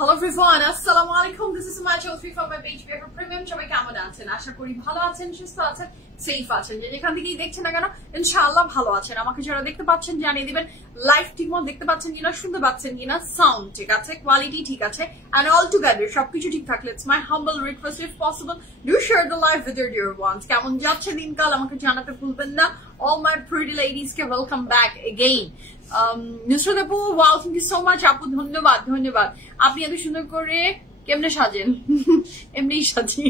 Hello everyone, assalamu alaikum. This is Sumaya Chaudhary from my page PFF Premium. সবাই কেমন আছেন? আশা করি ভালো আছেন, সুস্থ আছেন, সেফ আছেন। যেখান থেকেই দেখছেন না কেন ইনশাআল্লাহ ভালো আছেন। আমাকে যারা দেখতে পাচ্ছেন জানিয়ে দিবেন লাইভ ঠিকমতো দেখতে পাচ্ছেন কিনা, শুনতে পাচ্ছেন কিনা, সাউন্ড ঠিক আছে, কোয়ালিটি ঠিক আছে, and all together সবকিছু ঠিক থাকলে it's my humble request if possible do share the live with your dear ones. কেমন যাচ্ছে দিনকাল আমাকে জানাতে ভুলবেন না। All my pretty ladies K welcome back again. Nusrat আপু, wow, thank you so much আপু, ধন্যবাদ ধন্যবাদ। আপনি এত সুন্দর করে কেমনে সাজেন? এমনি সাজি।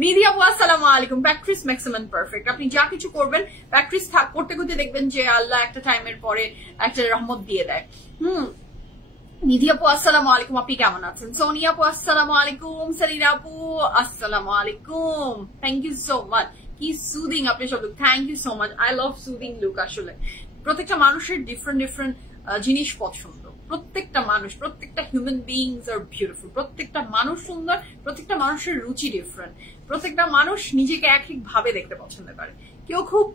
নিধি আপু আসসালামু আলাইকুম। Practice maximum perfect. আপনি যা কিছু করবেন প্র্যাকটিস করতে করতে দেখবেন যে আল্লাহ একটা টাইমের পরে একটা রহমত দিয়ে দেয়। নিধি আপু আসসালামু আলাইকুম, আপনি কেমন আছেন? সোনিয়া আপু আসসালামু আলাইকুম। সারিনা আপু আসসালামু আলাইকুম, থ্যাংক ইউ সো মাচ। কি সুদিং আপনি সব look, thank you so much. I love soothing look. আসলে প্রত্যেকটা মানুষের ডিফারেন্ট জিনিস পছন্দ। প্রত্যেকটা মানুষ, প্রত্যেকটা হিউম্যান বিইংস আর বিউটিফুল। প্রত্যেকটা মানুষ সুন্দর, প্রত্যেকটা মানুষের রুচি ডিফারেন্ট। প্রত্যেকটা মানুষ নিজেকে এক এক ভাবে দেখতে পছন্দ করে। কেউ খুব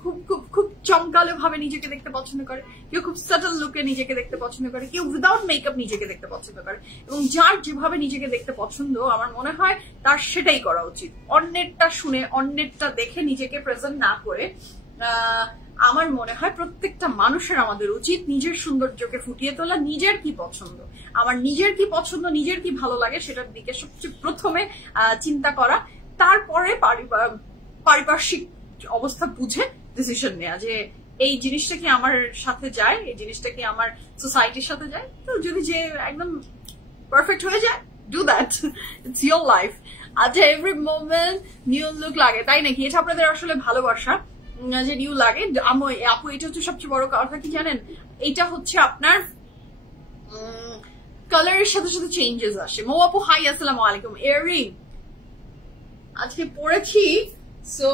খুব খুব খুব চমকালো ভাবে নিজেকে দেখতে পছন্দ করে, কেউ খুব সাটল লুকে নিজেকে দেখতে পছন্দ করে, কেউ উইদাউট মেকআপ নিজেকে দেখতে পছন্দ করে। এবং যার যেভাবে নিজেকে দেখতে পছন্দ আমার মনে হয় তার সেটাই করা উচিত। অন্যেরটা শুনে, অন্যেরটা দেখে নিজেকে প্রেজেন্ট না করে আমার মনে হয় প্রত্যেকটা মানুষের আমাদের উচিত নিজের সৌন্দর্যকে ফুটিয়ে তোলা। নিজের কি পছন্দ, আমার নিজের কি পছন্দ, নিজের কি ভালো লাগে সেটার দিকে সবচেয়ে প্রথমে চিন্তা করা, তারপরে পারিপার্শ্বিক অবস্থা বুঝে ডিসিশন নেওয়া যে এই জিনিসটা কি আমার সাথে যায়, এই জিনিসটা কি আমার সোসাইটির সাথে যায়। তো যদি যে একদম পারফেক্ট হয়ে যায়, do that, it's your life. আচ্ছা, এভরি মোমেন্ট নিউ লুক লাগে, তাই নাকি? এটা আপনাদের আসলে ভালোবাসা যে নিউ লাগে। আপু এটা হচ্ছে সবচেয়ে বড় কথা কি জানেন, এটা হচ্ছে আপনার কালারের সাথে সাথে চেঞ্জেস আসে। মৌ আপু হাই আসসালামু আলাইকুম। ইয়াররিং আজকে পরেছি, সো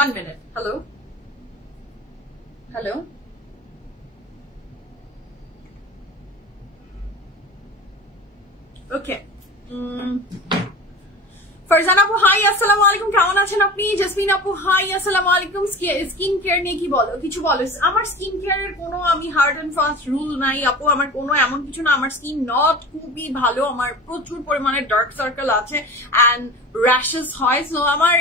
1 minute. হ্যালো হ্যালো, ওকে। ফারজান আপু হাই আসসালামু আলাইকুম, কেমন আছেন আপনি? জেসমিন আপু হাই আসসালামু আলাইকুম। স্কিন কেয়ার নিয়ে কি বলো, কিছু বলো। আমার স্কিন কেয়ারের কোনো আমি হার্ড এন্ড ফাস্ট রুল নাই আপু। আমার কোনো এমন কিছু না। আমার স্কিন নট খুবই ভালো, আমার প্রচুর পরিমাণে ডার্ক সার্কেল আছে অ্যান্ড র্যাশেস হয়। সো আমার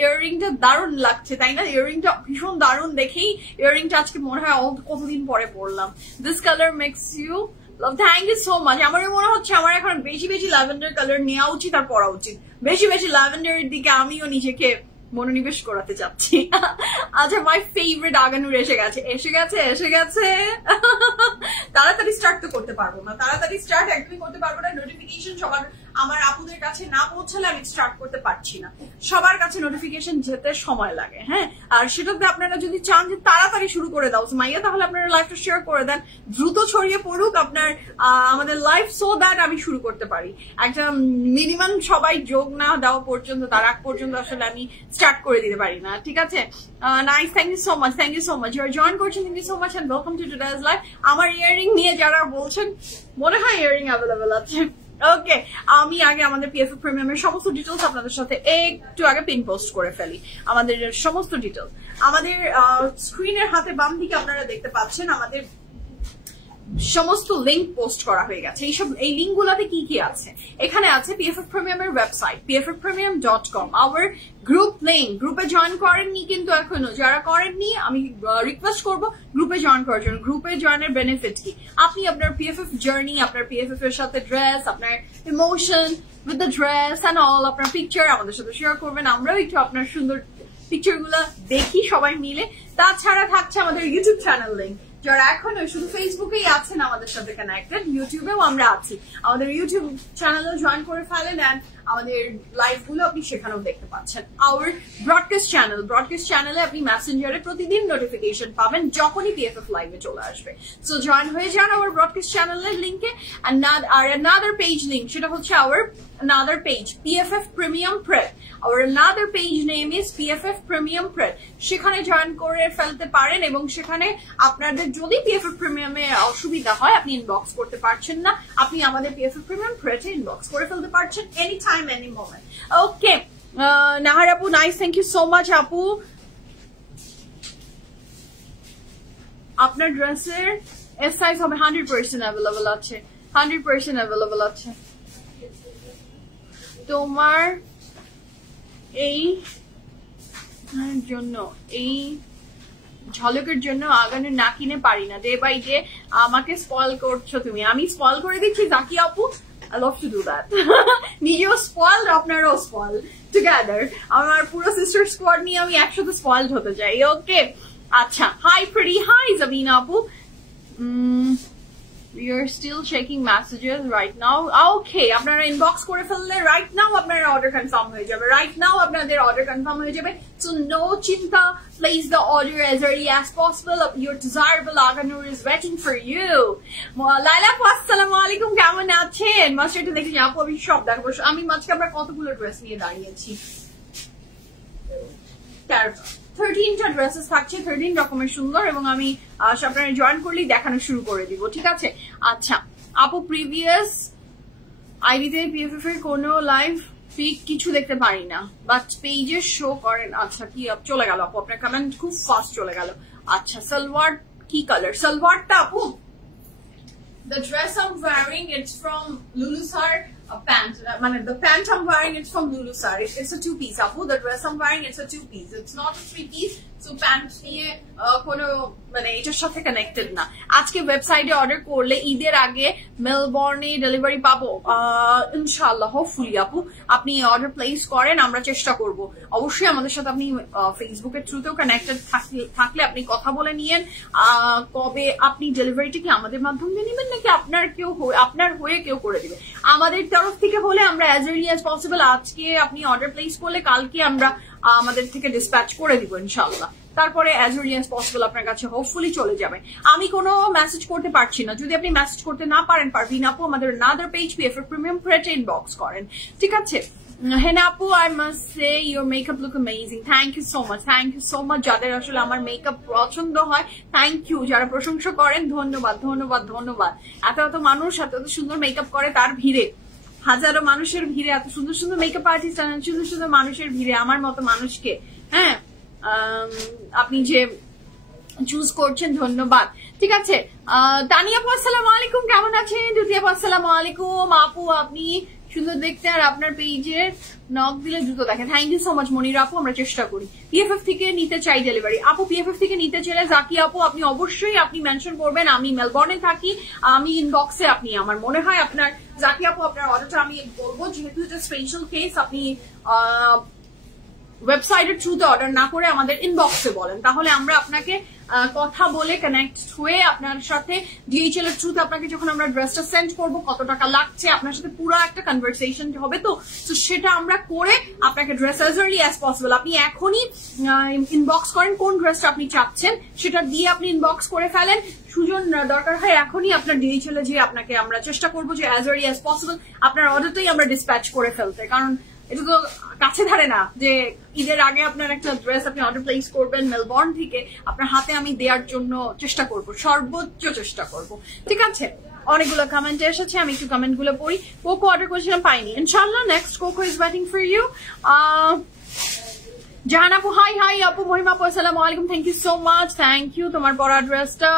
ইয়াররিংটা দারুণ লাগছে, তাই না? ইয়াররিংটা ভীষণ দারুণ দেখেই ইয়াররিংটা আজকে মনে হয় কতদিন পরে পরলাম। This colour makes you love, thank you so much. আমার মনে হচ্ছে আমার এখন বেশি বেশি ল্যাভেন্ডার কালার নেওয়া উচিত আর পরা উচিত। বেশি বেশি ল্যাভেন্ডারের দিকে আমিও নিজেকে মনোনিবেশ করাতে চাচ্ছি। আচ্ছা, মাই ফেভারিট আগানুর এসে গেছে, এসে গেছে, এসে গেছে। তাড়াতাড়ি স্টার্ট তো করতে পারবো না, তাড়াতাড়ি স্টার্ট একদমই করতে পারবো না। নোটিফিকেশন সবার আমার আপুদের কাছে না পৌঁছালে আমি স্টার্ট করতে পারছি না। সবার কাছে নোটিফিকেশন যেতে সময় লাগে, হ্যাঁ। আর সেটাতে আপনারা যদি চান যে তাড়াতাড়ি শুরু করে দাও মাইয়া, তাহলে আপনারা লাইভটা শেয়ার করে দেন, দ্রুত ছড়িয়ে পড়ুক আপনার আমাদের লাইভ, সো দ্যাট আমি শুরু করতে পারি। একটা মিনিমাম সবাই যোগ না দেওয়া পর্যন্ত, তার আগ পর্যন্ত আসলে আমি স্টার্ট করে দিতে পারি না, ঠিক আছে? Nice, thank you so much, thank you so much. যারা জয়েন করছেন thank you so much and welcome to today's live. আমার ইয়াররিং নিয়ে যারা বলছেন, মনে হয় ইয়াররিং অ্যাভেলেবেল আছে। ওকে, আমি আগে আমাদের পিএফএফ প্রিমিয়ামের সমস্ত ডিটেলস আপনাদের সাথে একটু আগে পিন পোস্ট করে ফেলি। আমাদের সমস্ত ডিটেলস আমাদের স্ক্রিনের হাতে বাম দিকে আপনারা দেখতে পাচ্ছেন। আমাদের সমস্ত লিঙ্ক পোস্ট করা হয়ে গেছে। এই লিঙ্ক গুলাতে কি কি আছে? এখানে আছে পিএফএফ প্রিমিয়ামের website pffpremium.com, our group link. গ্রুপে জয়েন করেননি কিন্তু এখনো, যারা করেননি আমি রিকোয়েস্ট করবো গ্রুপে জয়েন করার জন্য। গ্রুপে জয়েনের বেনিফিট কি? আপনি আপনার পিএফএফ জার্নি, আপনার পিএফএফ এর সাথে ড্রেস, আপনার emotion with the dress and all, আপনার পিকচার আমাদের সাথে শেয়ার করবেন। আমরাও একটু আপনার সুন্দর পিকচার গুলা দেখি সবাই মিলে। তাছাড়া থাকছে আমাদের ইউটিউব চ্যানেল লিঙ্ক। যারা এখনো শুধু ফেসবুকেই আছেন আমাদের সাথে কানেক্টেড, ইউটিউবেও আমরা আছি। আমাদের ইউটিউব চ্যানেলও জয়েন করে ফেলেন এন্ড আমাদের লাইভ গুলো আপনি সেখানেও দেখতে পাচ্ছেন। আওয়ার ব্রডকাস্ট চ্যানেলে আপনি মেসেঞ্জারে প্রতিদিন নোটিফিকেশন পাবেন যখনই পিএফএফ লাইভে চলে আসবে। সো জয়েন হয়ে যান আওয়ার ব্রডকাস্ট চ্যানেলের লিঙ্কে। আর another page link, সেটা হচ্ছে our another page PFF Premium Prep. Our another page name is PFF Premium Prep. সেখানে জয়েন করে ফেলতে পারেন এবং সেখানে আপনাদের যদি পিএফএফ প্রিমিয়ামে অসুবিধা হয়, আপনি ইনবক্স করতে পারছেন না, আপনি আমাদের পিএফএফ প্রিমিয়াম প্রেটে ইনবক্স করে ফেলতে পারছেন any time any moment. Okay, Nahar আপু nice, thank you so much আপু। আপনার ড্রেসের এস সাইজ হবে 100% অ্যাভেলেবল আছে। 100% অ্যাভেলেবল আছে। তোমার এই জন্য এই ঝলকের জন্য আগানে না কিনে পারি না, ডে বাই ডে আমাকে স্পয়েল করছো তুমি। আমি স্পয়েল করে দিচ্ছি জাকি আপু, I love to do that. নিজেও স্পয়েলড, আপনারাও স্পয়েল টুগেদার। আমার পুরো সিস্টার স্কোয়াড নিয়ে আমি একসাথে স্পয়েলড হতে চাই। ওকে, আচ্ছা, হাই প্রিটি, হাই জাবিনা আপু। We are still checking messages right now. Okay, আপনারা ইনবক্স করে ফেললে right now আপনারা অর্ডার কনফার্ম হয়ে যাবে। right now আপনাদের অর্ডার কনফার্ম হয়ে যাবে। So no চিন্তা, place the order as early as possible. Your desirable Aganur is waiting for you. লাইলা আপু আসসালামু আলাইকুম, কেমন আছেন? মাস্টার একটু দেখে যাবো, আমি সব দেখবো। আমি মাঝকে আমরা কতগুলো ড্রেস নিয়ে দাঁড়িয়েছি, 13টা ড্রেসেস থাকছে, 13 রকমের সুন্দর, এবং আমি আপনারা জয়েন করলেই দেখানো শুরু করে দিব, ঠিক আছে? আচ্ছা আপু, প্রিভিয়াস আইডিতে পিএফএফ এর কোনো লাইভ পিক কিছু দেখতে পারি না, বাট পেজে শো করেন। আচ্ছা, কি চলে গেল আপু, আপনার কমেন্ট খুব ফাস্ট চলে গেল। আচ্ছা, সালোয়ার কি কালার? সালোয়ারটা আপু, the dress I'm wearing, it's from Lulusar. Pant, the pant I'm wearing, it's from Lulusar. It's a 2-piece. Apu, the dress I'm wearing, it's a 2-piece. It's not a 3-piece. So pant niye kono etar sathe connected na. Ajke website e order korle ঈদের আগে মেলবোর্নে delivery পাবো ইনশাআল্লাহ, hopefully আপু। আপনি order place করেন, আমরা চেষ্টা করব। অবশ্যই আমাদের সাথে আপনি ফেসবুকের থ্রুতেও কানেক্টেড থাকলে আপনি কথা বলে নিয়েন কবে আপনি ডেলিভারিটা কি আমাদের মাধ্যমে নেবেন নাকি আপনার হয়ে কেউ করে দিবে। আমাদের তরফ থেকে হলে আমরা অ্যাজ আর্লি অ্যাজ পসিবল, আজকে আপনি অর্ডার প্লেস করলে কালকে আমরা আমাদের থেকে ডিসপ্যাচ করে দিব ইনশাআল্লাহ। তারপরে অ্যাজ আর্লি অ্যাজ পসিবল আপনার কাছে হোপফুলি চলে যাবে। আমি কোনো মেসেজ করতে পারছি না, যদি আপনি মেসেজ করতে না পারেন, পারভিন আপু আমাদের নাদার পেজ পিএফএফ প্রিমিয়াম প্রেটে ইনবক্স করেন, ঠিক আছে? হেনা আপু, I must say your makeup look amazing. Thank you so much. Thank you so much. যাদের আসলে আমার মেকআপ পছন্দ হয়, থ্যাংক ইউ। যারা প্রশংসা করেন, ধন্যবাদ ধন্যবাদ ধন্যবাদ। এত এত মানুষ এত এত সুন্দর মেকআপ করে, তার ভিড়ে, হাজারো মানুষের ভিড়ে, এত সুন্দর সুন্দর মেকআপ আর্টিস্ট, সুন্দর সুন্দর মানুষের ভিড়ে আমার মতো মানুষকে হ্যাঁ আপনি যে চুজ করছেন, ধন্যবাদ, ঠিক আছে? তানিয়া আপু আসসালামু আলাইকুম, কেমন আছেন? দ্বিতীয় আপু আসসালামু আলাইকুম। আপু আপনি সুন্দর দেখতে, আর আপনার পেজে নক দিলে দ্রুত দেখে। থ্যাংক ইউ সো মাচ মনির আপু, আমরা চেষ্টা করি। পিএফএফ থেকে নিতে চাই ডেলিভারি। আপু পিএফএফ থেকে নিতে চাইলে জাকি আপু আপনি অবশ্যই আপনি মেনশন করবেন আমি মেলবোর্নে থাকি, আমি ইনবক্সে, আপনি আমার মনে হয় আপনার জাকি আপু আপনার অর্ডারটা আমি বলবো, যেহেতু এটা স্পেশাল কেস, আপনি ওয়েবসাইটের থ্রুতে অর্ডার না করে আমাদের ইনবক্সে বলেন, তাহলে আমরা আপনাকে কথা বলে কানেক্ট হয়ে আপনার সাথে ডিএইচএল এর থ্রুতে আপনাকে যখন আমরা ড্রেসটা সেন্ড করবো, কত টাকা লাগছে, আপনার সাথে পুরো একটা কনভারসেশন হবে, তো সেটা আমরা করে আপনাকে dress as early as possible আপনি এখনই ইনবক্স করেন কোন ড্রেসটা আপনি চাচ্ছেন, সেটা দিয়ে আপনি ইনবক্স করে ফেলেন। সুজন দরকার হয় এখনই আপনার ডিএইচএল এ যে আপনাকে আমরা চেষ্টা করবো যে অ্যাজ আর্লি অ্যাজ পসিবল আপনার অর্ডারটাই আমরা ডিসপ্যাচ করে ফেলতে, কারণ এটা তো কাছে ধারে না যে ঈদের আগে আপনার একটা ড্রেস আপনি অর্ডার প্লেস করবেন মেলবোর্ন থেকে, আপনার হাতে আমি দেওয়ার জন্য চেষ্টা করব, সর্বোচ্চ চেষ্টা করব, ঠিক আছে? অনেকগুলো কমেন্ট এসেছে, আমি একটু কমেন্ট গুলো পড়ি। কোকো অর্ডার করেছিলাম, পাইনি, ইনশাআল্লাহ next Coco is waiting for you. Jahan আপু, হাই হাই আপু, মহিমা আপু আসসালামু আলাইকুম, thank you so much, thank you. তোমার পরা ড্রেসটা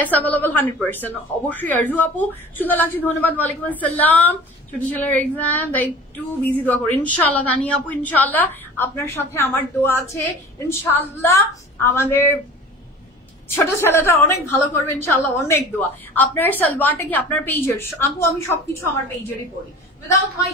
এস অ্যাভেলেবল 100%, অবশ্যই। আরজু আপু, সুন্দর লাগছে, ধন্যবাদ, ওয়ালাইকুম আসসালাম। ছোট ছেলের এক্সাম, তাই একটু বিজি, দোয়া করি ইনশাআল্লাহ। তানিয়া আপু, ইনশাআল্লাহ আপনার সাথে আমার দোয়া আছে, ইনশাআল্লাহ আমাদের ছোট ছেলেটা অনেক ভালো করবে ইনশাআল্লাহ, অনেক দোয়া। আপনার সালোয়ারটা কি আপনার পেজের? আপু আমি সবকিছু আমার পেজেরই পড়ি, উইদাউট মাই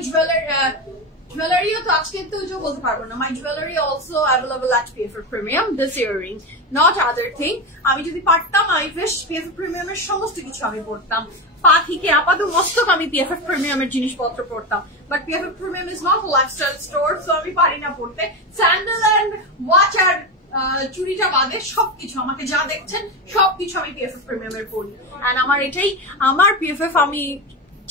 জুয়েলারিও তো আজকে তো বলতে পারবো না। My jewellery also available at PFF premium, this earring not other thing. আমি যদি পারতাম আই উইশ পিএফএফ প্রিমিয়ামের সমস্ত কিছু আমি পড়তাম, পা থেকে আপাতত মস্তক আমি পিএফএফ প্রিমিয়ামের জিনিসপত্র পড়তাম, but PFF premium is not lifestyle store, so আমি পারি না পড়তে। স্যান্ডেল অ্যান্ড ওয়াচ আর চুরিটা বাদে সবকিছু আমাকে যা দেখছেন সবকিছু আমি পিএফএফ প্রিমিয়ামের পড়ি, এন্ড আমার এটাই আমার পিএফএফ, আমি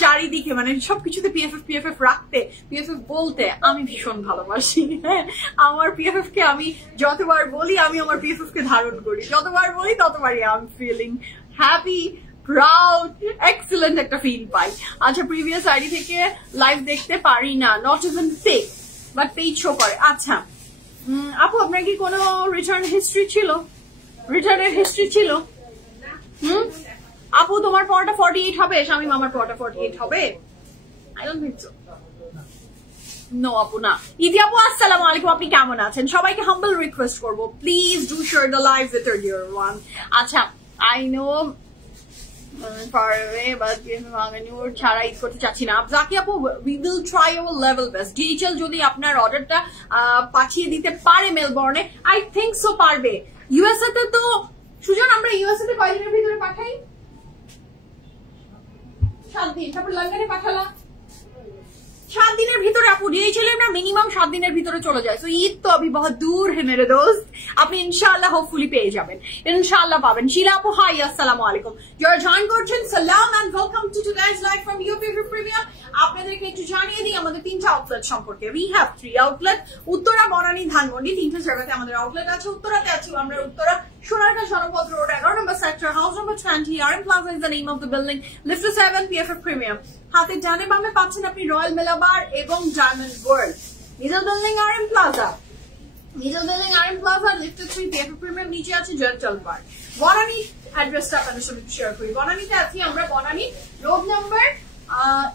চারিদিকে সবকিছুতে পিএফএফ পিএফএফ রাখতে, পিএফএফ বলতে আমি ভীষণ ভালোবাসি। হ্যাঁ, আমার পিএফএফ কে আমি যতবার বলি, আমি আমার পিএফএফ কে ধারণ করি, যতবার বলি ততবারই I am feeling happy, proud, excellent একটা ফিল পাই। আচ্ছা, প্রিভিয়াস আইডি থেকে লাইভ দেখতে পারি না, not even page, but page show করে। আচ্ছা আপু, আপনার কি কোনো রিটার্নের হিস্ট্রি ছিল? আপু তোমার পড়াটা 48 হবে, শামিম আমার পড়াটা 48 হবে? I don't think so. No আপু না। ইদি আপু আসসালামু আলাইকুম, আপনি কেমন আছেন? সবাইকে হাম্বল রিকোয়েস্ট করবো, please do share the live with your dear one. আচ্ছা, I know far away but Manganur ছাড়া ঈদ করতে চাচ্ছি না। জাকি আপু, we will try our level best. DHL যদি আপনার অর্ডারটা পাঠিয়ে দিতে পারে মেলবোর্নে, I think so পারবে। ইউএসএ তে তো সুজন, আমরা ইউএসএ তে কয়দিনের ভিতরে পাঠাই? 7 দিন। তারপর লন্ডনে পাঠালা 7 দিনের ভিতরে আপু। DHL না মিনিমাম 7 দিনের ভিতরে চলে যায়। সো ঈদ তো अभी बहुत दूर है मेरे दोस्त। আপনি ইনশাআল্লাহ হোপফুলি পেয়ে যাবেন, ইনশাআল্লাহ পাবেন। শিলা আপু হাই, আসসালামু আলাইকুম। যারা জয়েন করছেন সালাম and welcome to today's live from your favourite premier. আপনাদেরকে একটু জানিয়ে দিই আমাদের 3টা আউটলেট সম্পর্কে। We have 3 outlet, Uttara, Banani, Dhanmondi. 3টা জায়গাতে আমাদের আউটলেট আছে। উত্তরাতে আছি আমরা উত্তরা সোনারগাঁ জনপদ রোড 11 নম্বর সেক্টর, হাউস নম্বর 20। RM Plaza is the name of the building. Lift 7 PFF Premium। হাতে ডানে বামে পাচ্ছেন আপনি রয়্যাল মেলাবার এবং diamond world. Middle building RM Plaza, middle building RM Plaza, lift 3 PFF Premium। নিচে আছে জেন্টাল পার্ক। বনানী অ্যাড্রেসটা আপনাদের সাথে শেয়ার করি। বনানীতে আছি আমরা Banani road number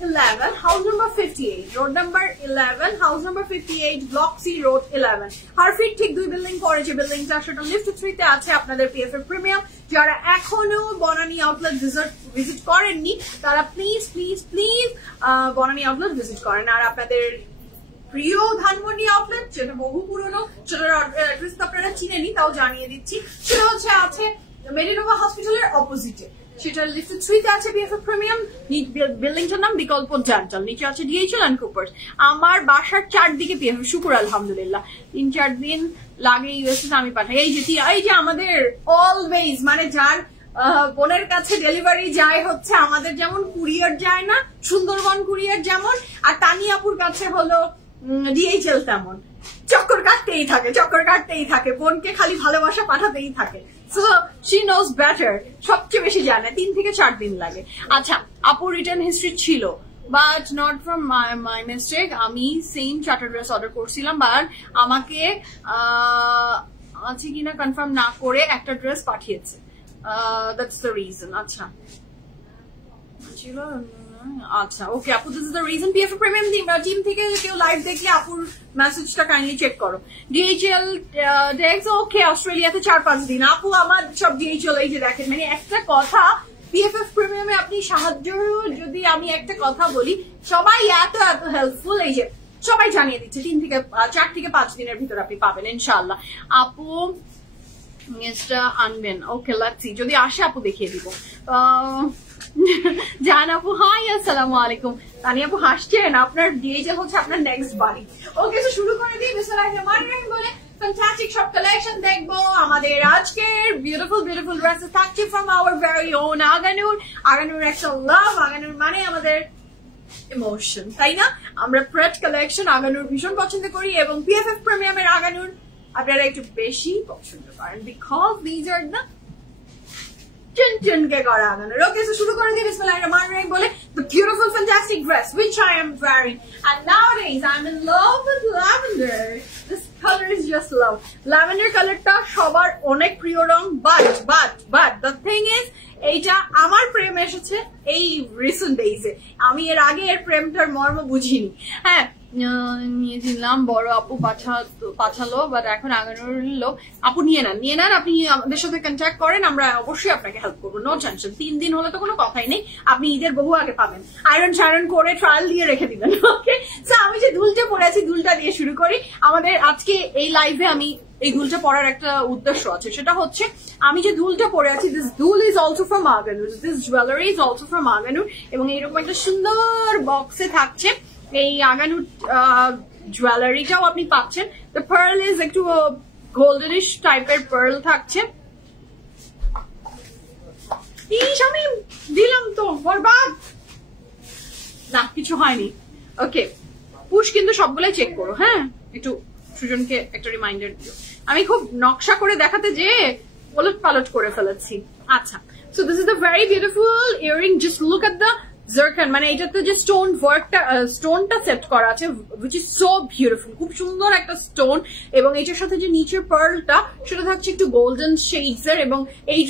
11, house number 58, road number 11, house number 58, block C, road 11। হারফিট ঠিক 2 বিল্ডিং পরে যে বিল্ডিংটা, সেটা লিফট 3 তে আছে আপনাদের PFF প্রিমিয়াম। যারা এখনো বনানী আউটলেট ভিজিট করেননি তারা please please please Banani outlet visit করেন। আর আপনাদের প্রিয় ধানমন্ডি আউটলেট, যেটা বহু পুরনো, সেটার অ্যাড্রেস আপনারা চিনেনি, তাও জানিয়ে দিচ্ছি। সেটা হচ্ছে আছে মেডিনোভা হসপিটালের অপোজিটে, সেটা লিফট 3 তে আছে PFF প্রিমিয়াম। বিল্ডিংটার নাম বিকল্প ডেন্টাল। নিচে আছে DHL এন্ড কুপার্স। আমার বাসার চারদিকে PFF, শুকুর আলহামদুলিল্লাহ। 3-4 দিন লাগে ইউএসএ আমি পাঠাই। এই যে আমাদের অলওয়েজ, মানে যার বোনের কাছে ডেলিভারি যায় হচ্ছে আমাদের, যেমন কুরিয়ার যায় না, সুন্দরবন কুরিয়ার যেমন, আর তানিয়াপুর কাছে হলো DHL তেমন। চক্কর কাটতেই থাকে, বোনকে খালি ভালোবাসা পাঠাতেই থাকে। So she knows better, সবচেয়ে বেশি জানে। 3 থেকে 4 দিন লাগে। আচ্ছা, আপু রিটার্ন হিস্ট্রি ছিল but not from my mistake. আমি সেম চার্টার ড্রেস অর্ডার করছিলাম, বাট আমাকে আছে কিনা কনফার্ম না করে একটা ড্রেস পাঠিয়েছে। That's the reason. আচ্ছা ছিল, আচ্ছা ওকে আপু, this is the reason. PFF premium team থেকে কেউ লাইভ দেখলে আপুর মেসেজটা কাইন্ডলি চেক করো। DHL ডেক্স ওকে, অস্ট্রেলিয়াতে 4-5 দিন। আপু আমার সব DHL, এই যে দেখেন, মানে একটা কথা, PFF প্রিমিয়ামে আপনি সাহায্য, যদি আমি একটা কথা বলি, সবাই এত হেল্পফুল, এই যে সবাই জানিয়ে দিচ্ছে 4 থেকে 5 দিনের ভিতরে আপনি পাবেন ইনশাআল্লাহ। আপু জিনিসটা আনবেন, ওকে লাগছি, যদি আসে আপু দেখিয়ে দিব। জান আপু হাই, আসসালামু আলাইকুম। তানিয়া আপু হাসছেন, আপনার DHL হচ্ছে আপনার নেক্সট বাড়ি। ওকে, তো শুরু করে দিই বিসমিল্লাহির রহমানির রহিম বলে। ফ্যান্টাস্টিক সব কালেকশন দেখবো। আমাদের আজকের বিউটিফুল ড্রেসেস থাকছে from our very on Aganoor. Aganoor একটা লাভ, আগানুর মানে আমাদের ইমোশন, তাই না? আমরা প্রেট কালেকশন আগানুর ভীষণ পছন্দ করি, এবং PFF প্রিমিয়ামের আগানুর আপনারা একটু বেশি পছন্দ করেন, বিকজ দিজ আর দ্য চিনকে করা আগানুর। ওকে, তো শুরু করে দিই বিসমিল্লাহির রহমানির রহিম বলে। The beautiful fantastic dress which I am wearing, and nowadays I'm in love with lavender. This color is just love. Lavender colorটা সবার অনেক প্রিয় রং, but the thing is, এইটা আমার প্রেম এসেছে এই রিসেন্ট ডেইজে। আমি এর আগে এর প্রেমটার মর্ম বুঝিনি। হ্যাঁ, নিয়েছিলাম, বড় আপু পাঠালো, বাট এখন আগানোর লোক। আপু নিয়ে নেন, আপনি আমাদের সাথে কন্ট্যাক্ট করেন, আমরা অবশ্যই আপনাকে হেল্প করবো, নো টেনশন। 3 দিন হলে তো কোনো কথাই নেই, আপনি ঈদের বহু আগে পাবেন। আয়রন করে ট্রায়াল দিয়ে রেখে দিবেন। ওকে, সো আমি যে দুলটা পরে আছি, দুলটা দিয়ে শুরু করি। আমাদের আজকে এই লাইভে আমি এই দুলটা পরার একটা উদ্দেশ্য আছে, সেটা হচ্ছে আমি যে দুলটা পরে আছি, দিস দুল is also from Agha Noor, this jewellery is also from Agha Noor, এবং এইরকম একটা সুন্দর বক্সে থাকছে এই আগানুর জুয়েলারিটাও আপনি পাচ্ছেন। দ্য পার্ল ইজ একটু গোল্ডেনিশ টাইপের পার্ল থাকছে। আমি দিলাম তো বরবাদ না, কিছু হয়নি। ওকে, পুশ কিন্তু সবগুলাই চেক করো। হ্যাঁ, একটু সুজনকে একটা রিমাইন্ডার দিও, আমি খুব নকশা করে দেখাতে যে ওলট পালট করে ফেলেছি। আচ্ছা, so this is the very beautiful earring. Just look at the জারখান, মানে এটাতে যে স্টোন ওয়ার্কটা, স্টোনটা সেট করা আছে, which is so beautiful, খুব সুন্দর একটা স্টোন। এবং এটার সাথে যে নিচের পার্লটা সেটা থাকছে একটু গোল্ডেন শেডস এর। এবং এই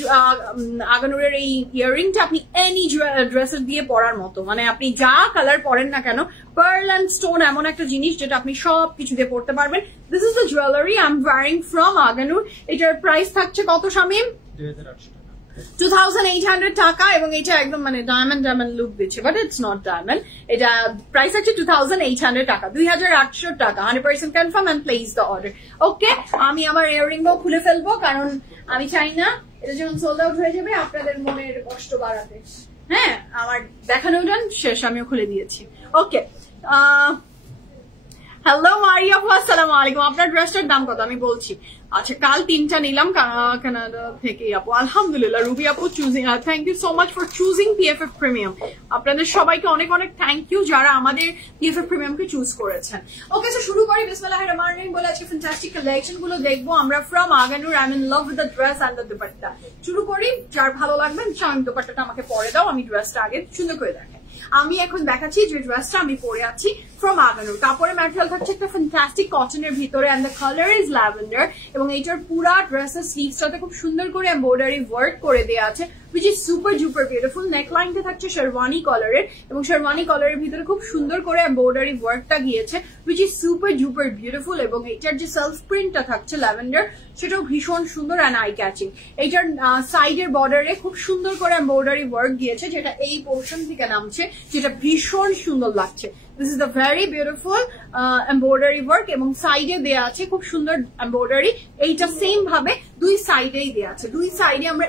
আগানুরের এই ইয়াররিংটা আপনি এনি ড্রেসের দিয়ে পরার মতো, মানে আপনি যা কালার পরেন না কেন, পার্ল অ্যান্ড স্টোন এমন একটা জিনিস যেটা আপনি সব কিছু দিয়ে পড়তে পারবেন। This is the jewellery I am wearing from Agha Noor. এটার প্রাইস থাকছে কত শামিম? 2800 টাকা। এবং এটা একদম মানে ডায়মন্ড লুক দিচ্ছে, বাট ইটস নট ডায়মন্ড। এটা প্রাইস আছে 2800 টাকা, 2800 টাকা, 100% confirm and place the order. Okay, আমি আমার ইয়াররিং ও খুলে ফেলবো, কারণ আমি চাই না এটা যখন সোল্ড আউট হয়ে যাবে আপনাদের মনের কষ্ট বাড়াতে। হ্যাঁ, আমার দেখানো শেষ, আমিও খুলে দিয়েছি। ওকে, হ্যালো মারিয়া আপু, আসসালামু আলাইকুম। আপনার ড্রেসটার দাম কত আমি বলছি। আচ্ছা, কাল 3টা নিলাম কানাডা থেকে আপু, আলহামদুলিল্লাহ। রুবি আপু choosing, thank you so much for choosing PFF premium. আপনাদের সবাইকে অনেক অনেক থ্যাংক ইউ যারা আমাদের PFF প্রিমিয়ামকে চুজ করেছেন। ওকে, সো শুরু করি। বিসমিল্লাহির রহমানির রহিম বলে আজকে ফ্যান্টাস্টিক কালেকশন গুলো দেখবো আমরা from Agha Noor. I am in love with the dress and the dupatta. শুরু করি, যার ভালো লাগবে আমি দুপাট্টাটা আমাকে পরে দাও, আমি ড্রেসটা আগে সুন্দর করে দেখেন। আমি এখন দেখাচ্ছি যে ড্রেসটা আমি পরে আছি ফ্রম আগানুর। কাপড়ের ম্যাটেরিয়াল থাকছে একটা ফ্যান্টাস্টিক কটনের ভিতরে, and the colour is lavender. এবং এইটার পুরা ড্রেসের স্লিভসটাতে খুব সুন্দর করে এমব্রয়ডারি ওয়ার্ক করে দেওয়া আছে, which is super duper beautiful. নেকলাইনটা থাকছে শেরওয়ানি কালারের, এবং শেরওয়ানি কালারের ভিতরে খুব সুন্দর করে এমব্রয়ডারি ওয়ার্কটা গিয়েছে, which is super duper beautiful. এবং এইটার যে সেলফ প্রিন্টটা থাকছে ল্যাভেন্ডার, সেটাও ভীষণ সুন্দর অ্যান্ড আই ক্যাচিং। এইটার সাইডের বর্ডারে খুব সুন্দর করে এমব্রয়ডারি ওয়ার্ক গিয়েছে, যেটা এই পোর্শন থেকে নামছে, যেটা ভীষণ সুন্দর লাগছে। This is the very beautiful embroidery work, এবং সাইডে দেওয়া আছে খুব সুন্দর এমব্রয়ডারি। এইটা সেম ভাবে দুই সাইডেই দেওয়া আছে, দুই সাইডে আমরা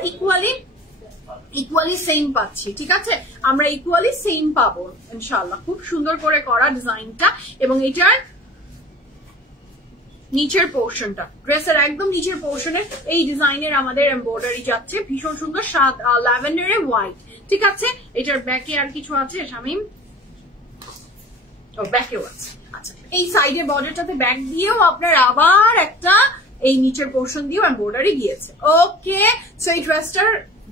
ইকুয়ালি সেম পাচ্ছি। ঠিক আছে, আমরা ইকুয়ালি সেম পাবো ইনশাআল্লাহ। খুব সুন্দর করে করা ডিজাইনটা। এবং এটার নিচের পোর্শনটা, ড্রেসের একদম নিচের পোর্শনে এই ডিজাইনের আমাদের এমব্রয়ডারি যাচ্ছে, ভীষণ সুন্দর, ল্যাভেন্ডারে হোয়াইট। ঠিক আছে, এটার ব্যাকে আর কিছু আছে শামিম? ব্যাকেও আছে। আচ্ছা, এই সাইডে বর্ডারটাতে ব্যাক দিয়েও আপনার আবার একটা এই নিচের পোর্শন দিয়েও এমব্রয়ডারি গিয়েছে। ওকে, সো এই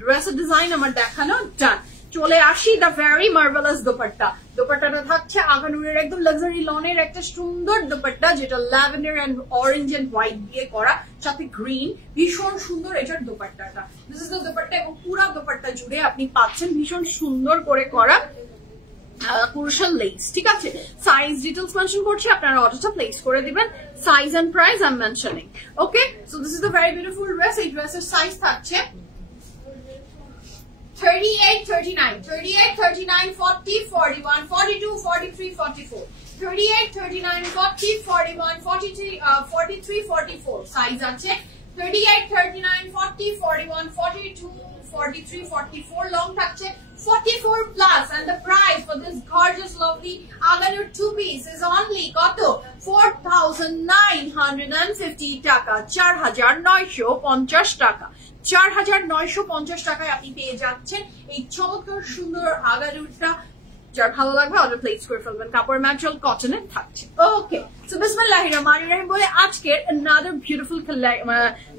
ড্রেসের ডিজাইন আমার দেখানো ডান। চলে আসি দ্য ভেরি মার্ভেলাস দোপাট্টা। দোপাট্টাটা থাকছে আগানুরের একদম লাক্সারি লনের একটা সুন্দর দোপাট্টা, যেটা lavender and orange and white দিয়ে করা, সাথে গ্রিন। ভীষণ সুন্দর এটার দোপাট্টাটা। দিস ইজ দ্য দোপাট্টা, এবং পুরা দোপাট্টা জুড়ে আপনি পাচ্ছেন ভীষণ সুন্দর করে করা ক্রুশাল লেস। ঠিক আছে, সাইজ ডিটেলস মেনশন করছি, আপনারা অর্ডারটা প্লেস করে দিবেন। Size and price I am mentioning. Okay, so this is the very beautiful dress. এই ড্রেসের সাইজ থাকছে 38, 39, 38, 39, 40, 41, 42, 43, 44, 38, 39, 40, 41, 43, 43, 44. Size আছে 38, 39, 40, 41, 42, 43, 44. Long থাকছে 44 plus, and the price for this gorgeous lovely Aganur two-piece is only কত? 4,950 টাকা, 4,950 টাকা। 4,950 টাকায় আপনি পেয়ে যাচ্ছেন এই চমৎকার সুন্দর আগানুরটা। যার ভালো লাগবে অর্ডার প্লেস করে ফেলবেন। কাপড় ম্যাটেরিয়াল কটনের থাকছে। ওকে, সো বিসমিল্লাহির রহমানির রহিম বলে আজকের another beautiful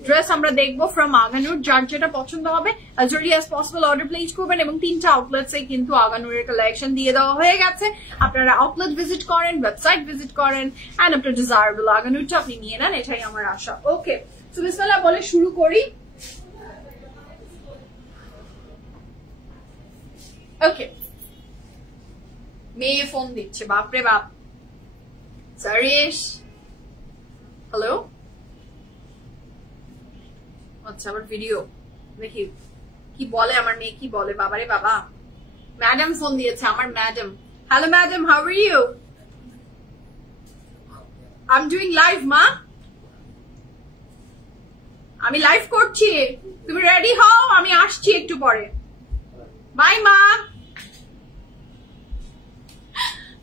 ড্রেস আমরা দেখবো ফ্রম আগানুর। যার যেটা পছন্দ হবে as early as possible order place করবেন। এবং 3টা আউটলেটসে কিন্তু আগানুরের কালেকশন দিয়ে দেওয়া হয়ে গেছে। আপনারা আউটলেট ভিজিট করেন, ওয়েবসাইট ভিজিট করেন, এন্ড আপনার ডিজায়ারেবল আগানুরটা আপনি নিয়ে নেন, এটাই আমার আশা। ওকে, সো বিসমিল্লাহ বলে শুরু করি। ওকে, মেয়ে ফোন দিচ্ছে, বাপরে বাপ। সারিশ, হ্যালো। আচ্ছা, আবার ভিডিও দেখি কি বলে আমার মেয়ে, কি বলে বাবারে বাবা। ম্যাডাম ফোন দিয়েছে, আমার madam. Hello madam, how are you? I am doing live মা, আমি লাইভ করছি, তুমি রেডি হও, আমি আসছি একটু পরে। বাই মা।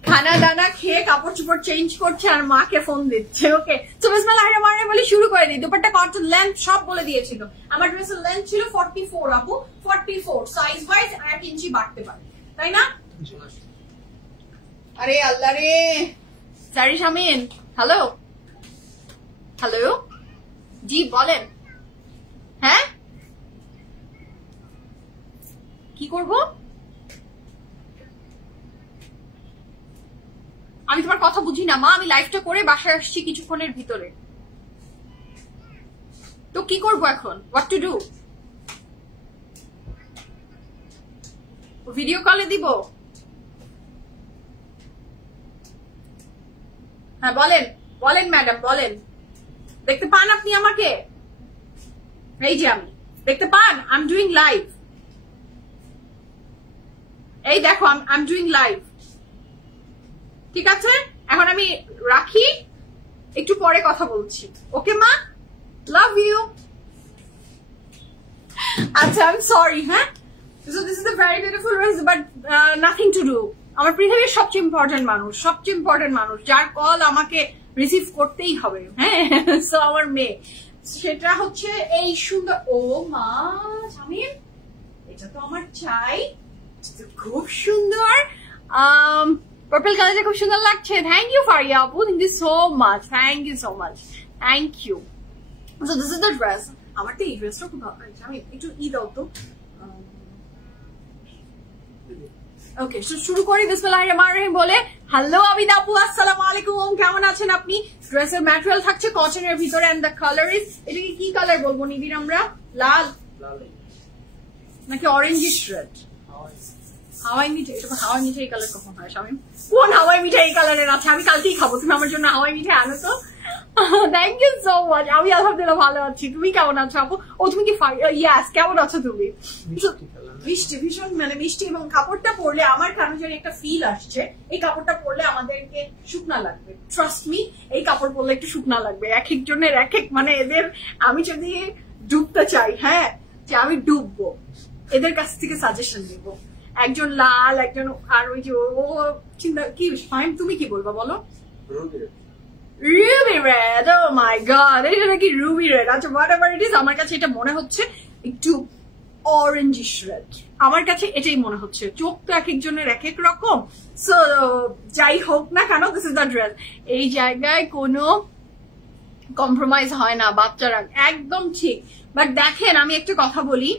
খানা দানা খেয়ে কাপড় চোপড় চেঞ্জ করছে আর মাকে ফোন দিচ্ছে। ওকে, সো বিসমিল্লাহির রহমানির রহিম বলে শুরু করে দিই। দুপাট্টা কটন, লেন্থ সব বলে দিয়েছিল। আমার ড্রেসের লেন্থ ছিল 44 আপু, 44। সাইজ ওয়াইজ 1 ইঞ্চি বাড়তে পারে, তাই না? আরে আল্লাহ রে। সারি শামিন, হ্যালো হ্যালো, জি বলেন। হ্যাঁ, কি করব? আমি তোমার কথা বুঝি না মা, আমি লাইভটা করে বাসায় আসছি কিছুক্ষণের ভিতরে, তো কি করবো এখন? What to do? ভিডিও কলে দিব? হ্যাঁ বলেন বলেন ম্যাডাম বলেন। দেখতে পান আপনি আমাকে? এই যে আমি দেখতে পান, আই এম ডুইং লাইভ। এই দেখো আই এম ডুইং লাইভ। ঠিক আছে, এখন আমি রাখি, একটু পরে কথা বলছি। ওকে মা, লাভ ইউ। আচ্ছা আই এম সরি। হ্যাঁ, so this is a very beautiful dress but nothing to do. আমার পৃথিবীর সবচেয়ে ইম্পর্টেন্ট মানুষ, সবচেয়ে ইম্পর্টেন্ট মানুষ যার কল আমাকে রিসিভ করতেই হবে, হ্যাঁ, সো আমার মেয়ে, সেটা হচ্ছে এই সুন্দর। ও মা শামিম, এটা তো আমার চাই, খুব সুন্দর। পার্পল কালারটা খুব সুন্দর লাগছে। থ্যাংক ইউ ফারিয়া আপু, thank you so much, thank you so much, thank you. So this is the dress. আমার তো এই ড্রেসটা খুব ভালো লাগছে। আমি একটু দাও তো। ওকে, শুরু করি। বিসমিল্লাহির রহমানির রহিম বলে। হ্যালো আবিদ আপু, আসসালামু আলাইকুম, কেমন আছেন আপনি? ড্রেসের ম্যাটেরিয়াল থাকছে কটনের ভিতরে এন্ড দ্য কালার ইজ, এটাকে কি কালার বলবো নিবির আমরা? লাল নাকি অরেঞ্জিশ রেড? হাওয়াই মিঠাই। এটা হাওয়াই মিঠাই কালার কখন হয় শামিম? কোন হাওয়াই মিঠাই এই কালারের আছে? আমি কালকেই খাবো, তুমি আমার জন্য হাওয়াই মিঠাই আনো তো। Thank you so much. আমি আলহামদুলিল্লাহ ভালো আছি, তুমি কেমন আছো আপু? ও তুমি কি ইয়াস, কেমন আছো তুমি? মিষ্টি, ভীষণ মানে মিষ্টি, এবং কাপড়টা পরলে আমার কেন জানি একটা ফিল আসছে, এই কাপড়টা পরলে আমাদেরকে শুকনা লাগবে। ট্রাস্ট মি, এই কাপড় পরলে একটু শুকনা লাগবে। এক এক জনের এক এক, মানে এদের, আমি যদি ডুবতে চাই, হ্যাঁ, যে আমি ডুববো, এদের কাছ থেকে সাজেশন নিব। একজন লাল, একজন আর ওই যে ও চিন্তা কি ফাইন, তুমি কি বলবা বলো? Ruby red. Oh my god, এটা নাকি রুবি রেড? আচ্ছা হোয়াট এভার ইট ইজ, আমার কাছে এটা মনে হচ্ছে একটু অরেঞ্জিশ রেড, আমার কাছে এটাই মনে হচ্ছে। চোখ তো এক একজনের এক এক রকম। সো যাই হোক না কেন, দিস ইজ দ্য ড্রেস। এই জায়গায় কোনো কম্প্রোমাইজ হয় না, বাচ্চারা একদম ঠিক। বাট দেখেন, আমি একটা কথা বলি,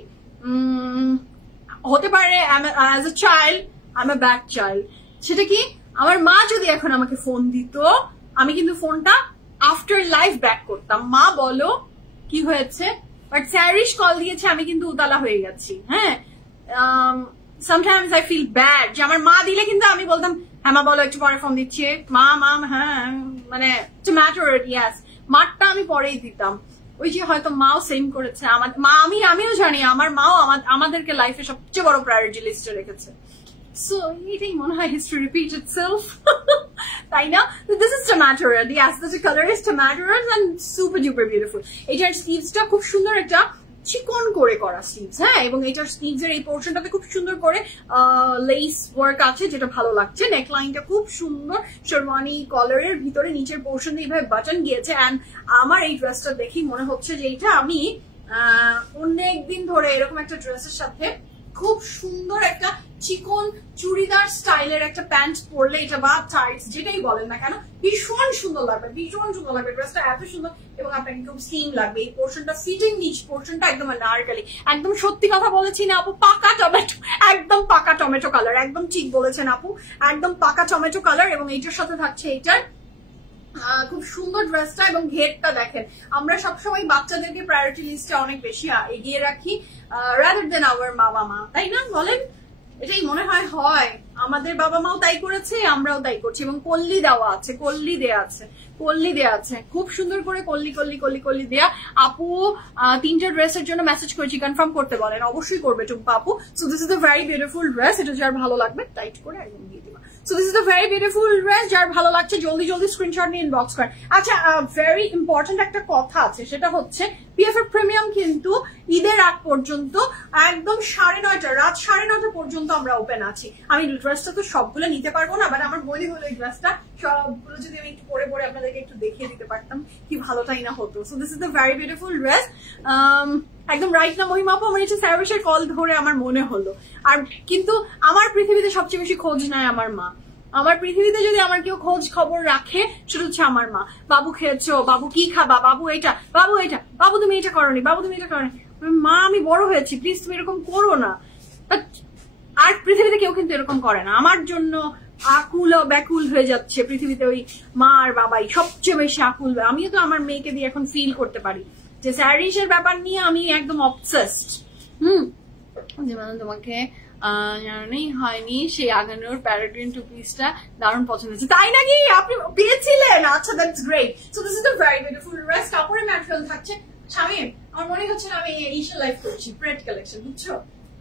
হতে পারে as a child I M a bad child. সেটা কি, আমার মা যদি এখন আমাকে ফোন দিত, আমি কিন্তু ফোনটা আফটার লাইফ ব্যাক করতাম। মা বলো কি হয়েছে, বাট স্যারিশ কল দিয়েছে, আমি কিন্তু উতালা হয়ে গেছি। হ্যাঁ, সামটাইমস আই ফিল ব্যাড যে আমার মা দিলে কিন্তু আমি বলতাম হ্যাঁ মা বলো, একটু পরে ফোন দিচ্ছে মা, হ্যাঁ, মানে ম্যাটার ইয়াস, মারটা আমি পরেই দিতাম। ওই যে হয়তো মাও সেম করেছে, আমার মা, আমিও জানি আমার মাও আমাদেরকে লাইফে সবচেয়ে বড় প্রায়োরিটি লিস্টে রেখেছে। সো এটাই মনে হয় হিস্ট্রি রিপিট ইটসেলফ, তাই না? This is tomato red, yes, this colour is tomato red and super duper beautiful. এটার স্লিভসটা খুব সুন্দর, একটা চিকন করে করা স্লিভস, হ্যাঁ, এবং এটার স্লিভস এর এই পোর্শনটাতে খুব সুন্দর করে লেস ওয়ার্ক আছে, যেটা ভালো লাগছে। নেক লাইনটা খুব সুন্দর শেরওয়ানি কলারের ভিতরে নিচের পোর্শন দিয়ে এইভাবে বাটন গিয়েছে। অ্যান্ড আমার এই ড্রেসটা দেখেই মনে হচ্ছে যে এটা আমি অনেকদিন ধরে এরকম একটা ড্রেসের সাথে খুব সুন্দর একটা চিকন চুড়িদার স্টাইলের একটা প্যান্ট পরলে, এটা বা টাইটস যেটাই বলেন না কেন, ভীষণ সুন্দর লাগবে, ভীষণ সুন্দর লাগবে। ড্রেসটা এত সুন্দর, এবং আপনাকে খুব স্লিম লাগবে। এই পোর্শনটা, ফিটিং নিচ পোর্শনটা একদম নারকেলি, একদম সত্যি কথা বলেছি না আপু? পাকা টমেটো, একদম পাকা টমেটো কালার, একদম ঠিক বলেছেন আপু, একদম পাকা টমেটো কালার। এবং এইটার সাথে থাকছে এইটার খুব সুন্দর ড্রেসটা, এবং ঘেরটা দেখেন। আমরা সবসময় বাচ্চাদেরকে প্রায়োরিটি লিস্টে অনেক বেশি এগিয়ে রাখি রাদার দেন আওয়ার বাবা মা, তাই না বলেন? এটাই মনে হয় আমাদের বাবা মাও তাই করেছে, আমরাও তাই করছি। এবং কল্লি দেওয়া আছে, কল্লি দেয়া আছে, কল্লি দেয়া আছে, খুব সুন্দর করে কল্লি কল্লি কল্লি কল্লি দেয়া। আপু 3টা ড্রেসের জন্য মেসেজ করেছি, কনফার্ম করতে বলেন, অবশ্যই করবে টুম্পা আপু। So this is a very beautiful dress, এটা যার ভালো লাগবে টাইট করে একদম দিয়ে দিবা। So this is a very beautiful dress, যার ভালো লাগছে জলদি জলদি স্ক্রিনশট নিয়ে ইনবক্স করেন। আচ্ছা, ভেরি ইম্পর্টেন্ট একটা কথা আছে, সেটা হচ্ছে পিএফএফ প্রিমিয়াম কিন্তু ঈদের আগ পর্যন্ত একদম 9:30, রাত 9:30 পর্যন্ত আমরা ওপেন আছি। আমি ড্রেসটা তো সবগুলো নিতে পারবো না, বাট আমার মনে হলো এই ড্রেসটা সবগুলো যদি আমি একটু পরে পরে আপনাদেরকে একটু দেখিয়ে দিতে পারতাম, কি ভালোটাই না হতো। So this is the very beautiful dress, একদম রাইট না মহিমা আপু? আমার এটা স্যারিশের কল ধরে আমার মনে হলো। আর কিন্তু আমার পৃথিবীতে সবচেয়ে বেশি খোঁজ নেয় আমার মা। আমার পৃথিবীতে যদি আমার কেউ খোঁজ খবর রাখে, সেটা হচ্ছে আমার মা। বাবু খেয়েছো, বাবু কি খাবা, বাবু এটা, বাবু এটা, বাবু তুমি এটা করনি, বাবু তুমি এটা করনি। মা আমি বড় হয়েছি, প্লিজ তুমি এরকম করো না। আর পৃথিবীতে কেউ কিন্তু এরকম করে না। আমার জন্য আকুল ব্যাকুল হয়ে যাচ্ছে পৃথিবীতে, ওই মা আর বাবাই সবচেয়ে বেশি আকুল। আমিও তো আমার মেয়েকে দিয়ে এখন ফিল করতে পারি যে স্যারিসের ব্যাপার নিয়ে আমি একদম অবসেসড। যেমন তোমাকে জানাই হয়নি সেই আগানোর প্যারাগ্রিন টু পিসটা দারুণ পছন্দ হয়েছে। তাই নাকি? আপনি পেয়েছিলেন? আচ্ছা, that's great. So this is the very beautiful dress. কাপড়ের ম্যাটেরিয়াল থাকছে শামিম, আমার মনে হচ্ছে না আমি ইশা লাইভ করছি, প্রেড কালেকশন, বুঝছো?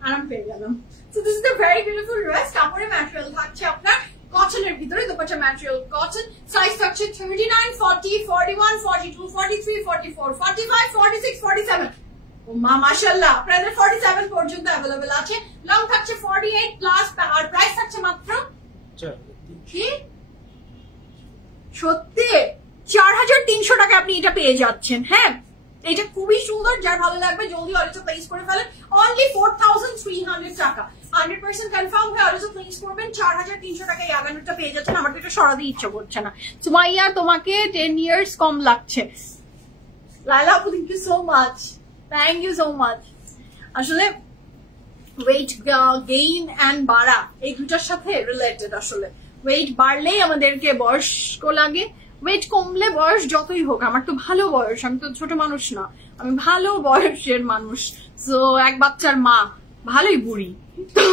আরাম পেয়ে গেলাম। So this is the very beautiful dress. কাপড়ের ম্যাটেরিয়াল থাকছে আপনার কটনের ভিতরে, দোপাট্টা ম্যাটেরিয়াল কটন, সাইজ থাকছে 39, 40, 41, 42, 43, 44, 45, 46, 47। ও মা মাশাআল্লাহ, আপনাদের 47 পর্যন্ত अवेलेबल আছে। লং থাকছে 48 প্লাস, আর প্রাইস থাকছে মাত্র কি সত্যি 4300 টাকা আপনি এটা পেয়ে যাচ্ছেন। হ্যাঁ, এটা খুবই সুন্দর, যার ভালো লাগবে জলদি অর্ডারটা প্লেস করে ফেলেন। অনলি 4300 টাকা, 100% কনফার্ম হয়ে অর্ডারটা প্লেস করবেন। 4300 টাকায় এই আগানোটা পেয়ে যাচ্ছেন। আমার তো এটা সরাতে ইচ্ছা করছে না। সুমাইয়া, তোমাকে 10 ইয়ার্স কম লাগছে। লাইলা আপু, thank you so much, thank you so much. আসলে ওয়েট গেইন অ্যান্ড বাড়া এই দুটার সাথে রিলেটেড। আসলে ওয়েট বাড়লেই আমাদেরকে বয়স্ক লাগে, ওয়েট কমলে বয়স যতই হোক, আমার তো ভালো বয়স, আমি তো ছোট মানুষ না, আমি ভালো বয়সের মানুষ। তো এক বাচ্চার মা, ভালোই বুড়ি, তো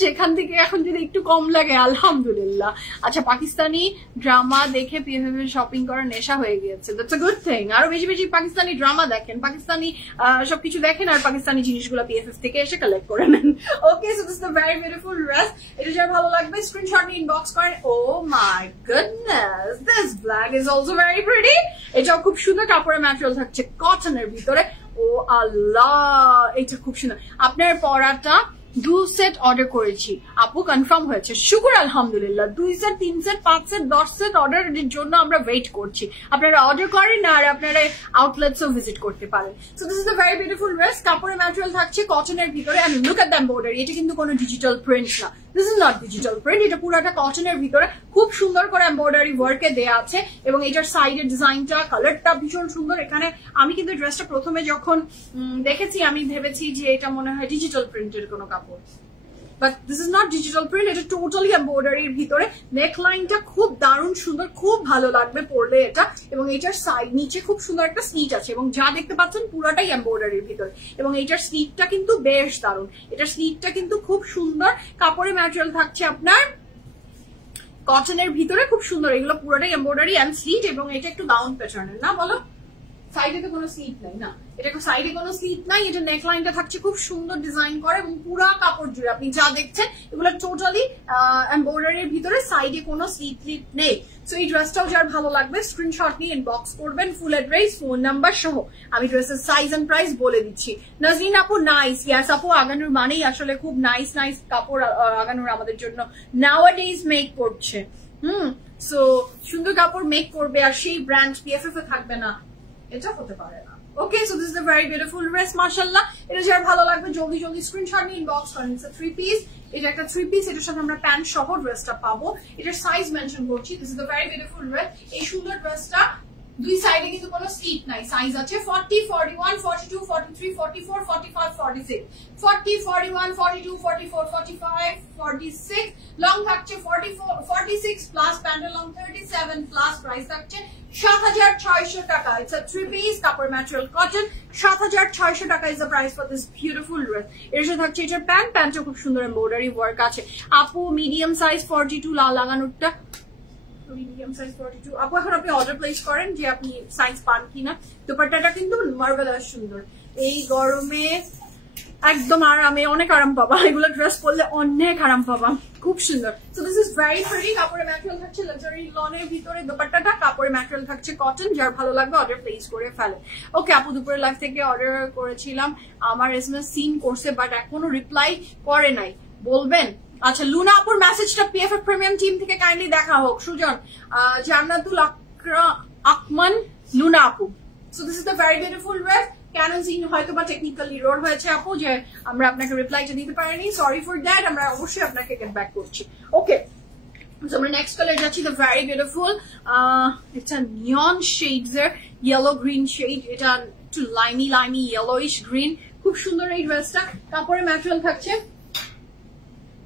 সেখান থেকে এখন যদি একটু কম লাগে আলহামদুলিল্লাহ। আচ্ছা, পাকিস্তানি ড্রামা দেখে পিএফএফ এর শপিং করার নেশা হয়ে গিয়েছে, দ্যাটস আ গুড থিং। আরো বেশি বেশি পাকিস্তানি ড্রামা দেখেন, পাকিস্তানি সবকিছু দেখেন, আর পাকিস্তানি জিনিসগুলো পিএফএফ থেকে এসে কালেক্ট করে নেন। Okay, so this is the very beautiful dress. এটা যার ভালো লাগবে স্ক্রিনশট নিয়ে ইনবক্স করেন। Oh my goodness, this black is also very pretty. এটাও খুব সুন্দর, কাপড়ের ম্যাটেরিয়াল থাকছে কটনের ভিতরে। ও আল্লাহ, এটা খুব সুন্দর। আপনার পরাটা 2 সেট অর্ডার করেছি আপু, কনফার্ম হয়েছে, শুকুর আলহামদুলিল্লাহ। 2 সেট, 3 সেট, 5 সেট, 10 সেট অর্ডারের জন্য আমরা ওয়েট করছি। আপনারা অর্ডার করেন আর আপনারা আউটলেটসও ভিজিট করতে পারেন। So this is the very beautiful dress. কাপড়ের ম্যাটেরিয়াল থাকছে কটনের ভিতরে, and look at the embroidery. এটা কিন্তু কোনো ডিজিটাল প্রিন্ট না, this is not digital print, এটা পুরোটা কটনের ভিতরে খুব সুন্দর করে এমব্রয়ডারি ওয়ার্কে দেয়া আছে। এবং এটার সাইডের ডিজাইনটা, কালারটা ভীষণ সুন্দর। এখানে আমি কিন্তু ড্রেসটা প্রথমে যখন দেখেছি আমি ভেবেছি যে এটা মনে হয় ডিজিটাল প্রিন্টের কোনো কাপড়, but this is not digital print, এটা টোটালি এমব্রয়ডারির ভিতরে। নেকলাইনটা খুব দারুণ সুন্দর, খুব ভালো লাগবে পরলে এটা। এবং এটার সাইড নিচে খুব সুন্দর একটা স্লিট আছে, এবং যা দেখতে পাচ্ছেন পুরাটাই এমব্রয়ডারির ভিতরে। এবং এটার স্লিটটা কিন্তু বেশ দারুণ, এটার স্লিটটা কিন্তু খুব সুন্দর। কাপড়ের ম্যাটেরিয়াল থাকছে আপনার কটনের ভিতরে, খুব সুন্দর। এগুলো পুরোটাই এমব্রয়ডারি অ্যান্ড স্লিট, এবং এটা একটু ডাউন প্যাটার্নের না, বলো সাইডে তো কোনো স্লিট নাই না, এটা সাইডে কোনো স্লিট নাই। এটা নেকলাইনটা থাকছে খুব সুন্দর ডিজাইন করে, এবং পুরা কাপড় জুড়ে আপনি যা দেখছেন এগুলো টোটালি এমব্রয়ডারির ভিতরে, সাইডে কোনো স্লিট নেই। সো এই ড্রেসটাও যার ভালো লাগবে স্ক্রিনশট নিয়ে ইনবক্স করবেন, ফুল অ্যাড্রেস, ফোন নাম্বার সহ। আমি ড্রেসের সাইজ এন্ড প্রাইস বলে দিচ্ছি। নাজরিন আপু, নাইস, ইয়াস আপু, আগানোর মানেই আসলে খুব নাইস নাইস কাপড় আগানোর আমাদের জন্য নাওয়াডেজ মেক করছে। সো সুন্দর কাপড় মেক করবে, আর সেই ব্র্যান্ড পিএফএফ এ থাকবে না, এটা হতে পারে না। Okay, so this is the very beautiful dress, মাশাআল্লাহ। এটা যার ভালো লাগবে জলদি জলদি স্ক্রিনশট নিয়ে ইনবক্স করেন। ইটস আ 3 পিস, এটা একটা 3 পিস, এটার সাথে আমরা প্যান্ট সহ ড্রেসটা পাবো। এটার সাইজ মেনশন করছি, this is the very beautiful dress. এই সুন্দর ড্রেসটা দুই সাইডে কিন্তু কোনো স্লিট নাই, সাইজ আছে 40, 41, 42, 43, 44, 45, 46, 40, 41, 42, 44, 45, 46, লং থাকছে 44, 46 প্লাস প্যান্টের লং 37 প্লাস, প্রাইস থাকছে 7600 টাকা। ইটস আ 3 পিস, কাপড় ম্যাটেরিয়াল কটন, 7600 টাকা is the price for this beautiful dress. এর সাথে থাকছে এটার প্যান্ট, প্যান্টও খুব সুন্দর এমব্রয়ডারি ওয়ার্ক আছে। আপু মিডিয়াম সাইজ 42 লাগানোরটা, মিডিয়াম সাইজ 42 আপু, এখন আপনি অর্ডার প্লেস করেন যে আপনি সাইজ পান কিনা। দোপাট্টাটা কিন্তু মার্ভেলাস সুন্দর, এই গরমে একদম আরামে, অনেক আরাম পাবা, এগুলো ড্রেস পরলে অনেক আরাম পাবা, খুব সুন্দর। So this is very pretty. কাপড়ের ম্যাটেরিয়াল থাকছে লাক্সারি লনের ভিতরে, দোপাট্টাটা কাপড়ের ম্যাটেরিয়াল থাকছে কটন, যার ভালো লাগবে অর্ডার প্লেস করে ফেলে। ওকে আপু, দুপুরের লাইভ থেকে অর্ডার করেছিলাম, আমার এসএমএস সিন করছে বাট এখনো রিপ্লাই করে নাই, বলবেন? আচ্ছা, লুনা আপুর মেসেজটা পিএফএফ প্রিমিয়াম টিম থেকে কাইন্ডলি দেখা হোক। সুজন, জান্নাতুল আকমান, লুনা আপু। So this is the very beautiful dress. ক্যানন সিন হয়তো বা টেকনিক্যাল ইরর হয়েছে আপু, যে আমরা আপনাকে রিপ্লাইটা দিতে পারিনি, সরি ফর দ্যাট, আমরা অবশ্যই আপনাকে গেট ব্যাক করছি। ওকে, আমরা নেক্সট কালার যাচ্ছি, দ্য ভেরি বিউটিফুল, এটা নিয়ন শেডস এর ইয়েলো গ্রিন শেড, এটা একটু লাইমি ইয়েলোইশ গ্রিন, খুব সুন্দর এই ড্রেসটা। কাপড়ের ম্যাটেরিয়াল থাকছে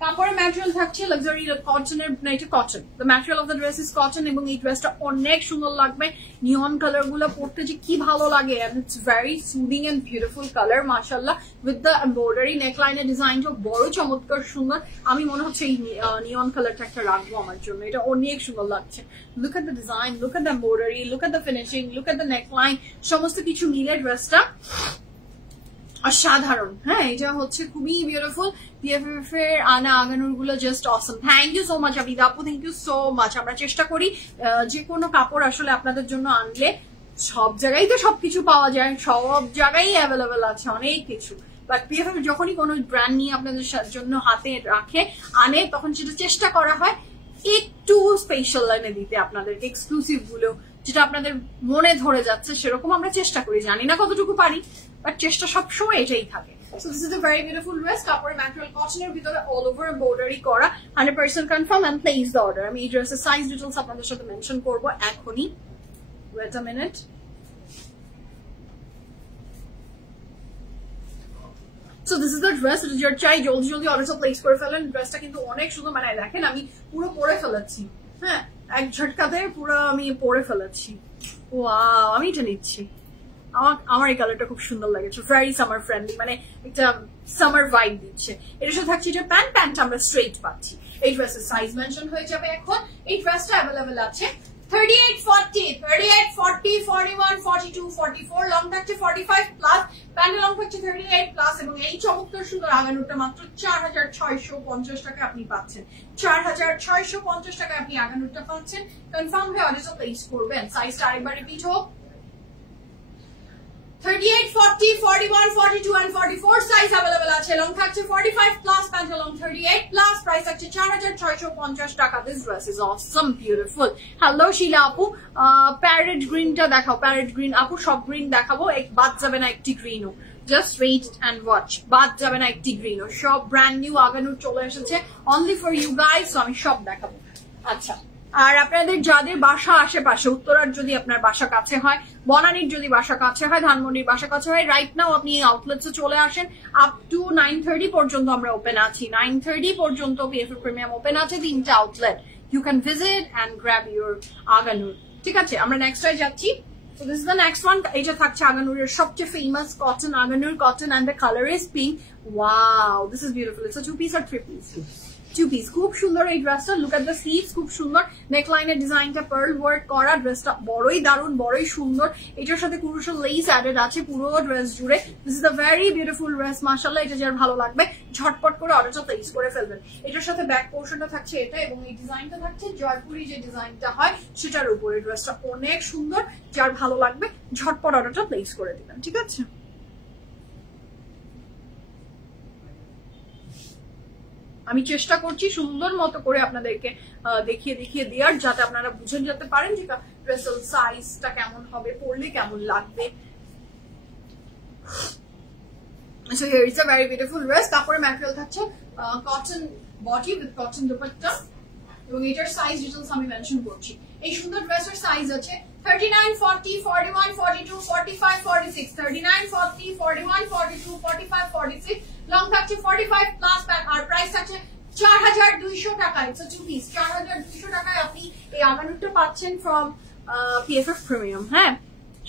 কাপড়ের ম্যাটেরিয়াল থাকছে লাক্সারি কটনের, এটা cotton, the material of the dress is cotton, এবং এই ড্রেসটা অনেক সুন্দর লাগবে। নিয়ন কালার গুলো পরতে যে কি ভালো লাগে, and it's very soothing and beautiful colour মাশাআল্লাহ, উইথ দ্য এমব্রয়ডারি নেকলাইনের ডিজাইনটা বড় চমৎকার সুন্দর। আমি মনে হচ্ছে এই নিয়ন কালারটা একটা রাখবো আমার জন্য, এটা অনেক সুন্দর লাগছে। Look at the design, look at the embroidery, look at the finishing, look at the neckline, সমস্ত কিছু মিলে ড্রেসটা অসাধারণ। হ্যাঁ, এটা হচ্ছে খুবই বিউটিফুল। পিএফএফ এর আনা আগানুর গুলো just awesome. Thank you so much Abida আপু, থ্যাংক ইউ সো মাচ। আমরা চেষ্টা করি যে কোনো কাপড় আসলে আপনাদের জন্য আনলে সব জায়গায় তো সবকিছু পাওয়া যায়, সব জায়গায় অ্যাভেলেবেল আছে অনেক কিছু, বাট পিএফএফ যখনই কোনো ব্র্যান্ড নিয়ে আপনাদের জন্য হাতে রাখে আনে, তখন সেটা চেষ্টা করা হয় একটু স্পেশাল লাইনে দিতে আপনাদেরকে, এক্সক্লুসিভ গুলো যেটা আপনাদের মনে ধরে যাচ্ছে সেরকম আমরা চেষ্টা করি। জানি না কতটুকু পারি, বাট চেষ্টা সবসময় এটাই থাকে। So this is a very beautiful dress. কাপড়ের ম্যাটেরিয়াল কটনের ভিতরে অল ওভার এমব্রয়ডারি করা, 100% confirm, and place the order. আমি এই ড্রেসের সাইজ ডিটেইলস আপনাদের সাথে মেনশন করব এখনই। Wait a minute. So this is the dress. যার চাই জলদি জলদি অর্ডারটা প্লেস করে ফেলেন। ড্রেসটা কিন্তু অনেক সুন্দর, মানে দেখেন আমি পুরো পরে ফেলেছি, হ্যাঁ এক ঝটকাতে পুরো আমি পরে ফেলেছি। ওয়াও, আমি এটা নিচ্ছি। আমার এই কালারটা খুব সুন্দর লাগছে, ভেরি সামার ফ্রেন্ডলি, মানে একটা সামার ভাইব দিচ্ছে। এটার সাথে থাকছে যে প্যান্ট আমরা স্ট্রেট পাচ্ছি। এই ড্রেসের সাইজ মেনশন হয়ে যাবে এখন। এই ড্রেসটা অ্যাভেলেবেল আছে 38, 40, 38, 40, 41, 42, 44, লং থাকছে 45 প্লাস, প্যান্টের লং থাকছে 38 প্লাস, এবং এই চমৎকার সুন্দর আগানুরটা মাত্র 4650 টাকা আপনি পাচ্ছেন। 4650 টাকা আপনি আগানুরটা পাচ্ছেন। কনফার্ম হয়ে অর্ডারটা প্লেস করবেন। সাইজটা আরেকবার রিপিট হোক, 38, 40, 41, 42 and 44 সাইজ अवेलेबल আছে। লং থাকছে 45 plus, pant long 38 plus, price আছে 4650 টাকা। This dress is awesome beautiful. Hello Shila আপু, প্যারেট গ্রিনটা দেখাও। প্যারেট গ্রিন আপু, সব গ্রিন দেখাবো, বাদ যাবে না একটি গ্রিনও। জাস্ট ওয়েট এন্ড ওয়াচ, বাদ যাবে না একটি গ্রিনও। সব ব্র্যান্ড নিউ আগানুর চলে এসেছে only for you guys, so আমি সব দেখাবো। আচ্ছা, আর আপনাদের যাদের বাসা আশেপাশে, উত্তরার যদি আপনার বাসা কাছে হয়, বনানীর যদি বাসা কাছে হয়, ধানমন্ডির বাসা কাছে হয়, রাইট নাও আপনি এই আউটলেটসে চলে আসেন। আপ টু 9:30 পর্যন্ত আমরা ওপেন আছি। 9:30 পর্যন্ত পিএফএফ প্রিমিয়াম ওপেন আছে, 3টা outlet. You can visit and grab your Agha Noor. ঠিক আছে, আমরা নেক্সটটায় যাচ্ছি। So this is the next one. এটা থাকছে আগানুরের সবচেয়ে famous cotton, Agha Noor cotton, and the color is pink. Wow, this is beautiful. It's a 2-piece or 3-piece? 2-piece. খুব সুন্দর এই ড্রেসটা। লুক এট দ্য স্লিভস, খুব সুন্দর। নেকলাইনের ডিজাইনটা পার্ল ওয়ার্ক করা। ড্রেসটা বড়ই দারুণ, বড়ই সুন্দর। এটার সাথে ক্রুশাল লেস অ্যাডেড আছে পুরো ড্রেস জুড়ে। This is a very beautiful dress মাশাআল্লাহ। এটা যার ভালো লাগবে ঝটপট করে অর্ডারটা প্লেস করে ফেলবেন। এটার সাথে ব্যাক পোর্শনটা থাকছে এটা, এবং এই ডিজাইনটা থাকছে জয়পুরি যে ডিজাইনটা হয় সেটার উপরে। ড্রেসটা অনেক সুন্দর, যার ভালো লাগবে ঝটপট অর্ডারটা প্লেস করে দিবেন। ঠিক আছে, আমি চেষ্টা করছি সুন্দর মতো করে আপনাদেরকে দেখিয়ে দেওয়ার, যাতে আপনারা বুঝে যেতে পারেন যে ড্রেসের সাইজটা কেমন হবে, পরলে কেমন লাগবে। So here is a very beautiful dress. কাপড়ের ম্যাটেরিয়াল থাকছে cotton body with cotton dupatta, এবং এটার সাইজ ডিটেইলস আমি মেনশন করছি। এই সুন্দর ড্রেসের সাইজ আছে 39, 40, 41, 42, 45, 46, 39, 40, 41, 42, 45, 46, লং থাকছে 45 প্লাস, আর প্রাইস থাকছে 4200 টাকা। It's a 2-piece। 4200 টাকায় আপনি এই আগানুরটা পাচ্ছেন ফ্রম পিএফএফ প্রিমিয়াম। হ্যাঁ,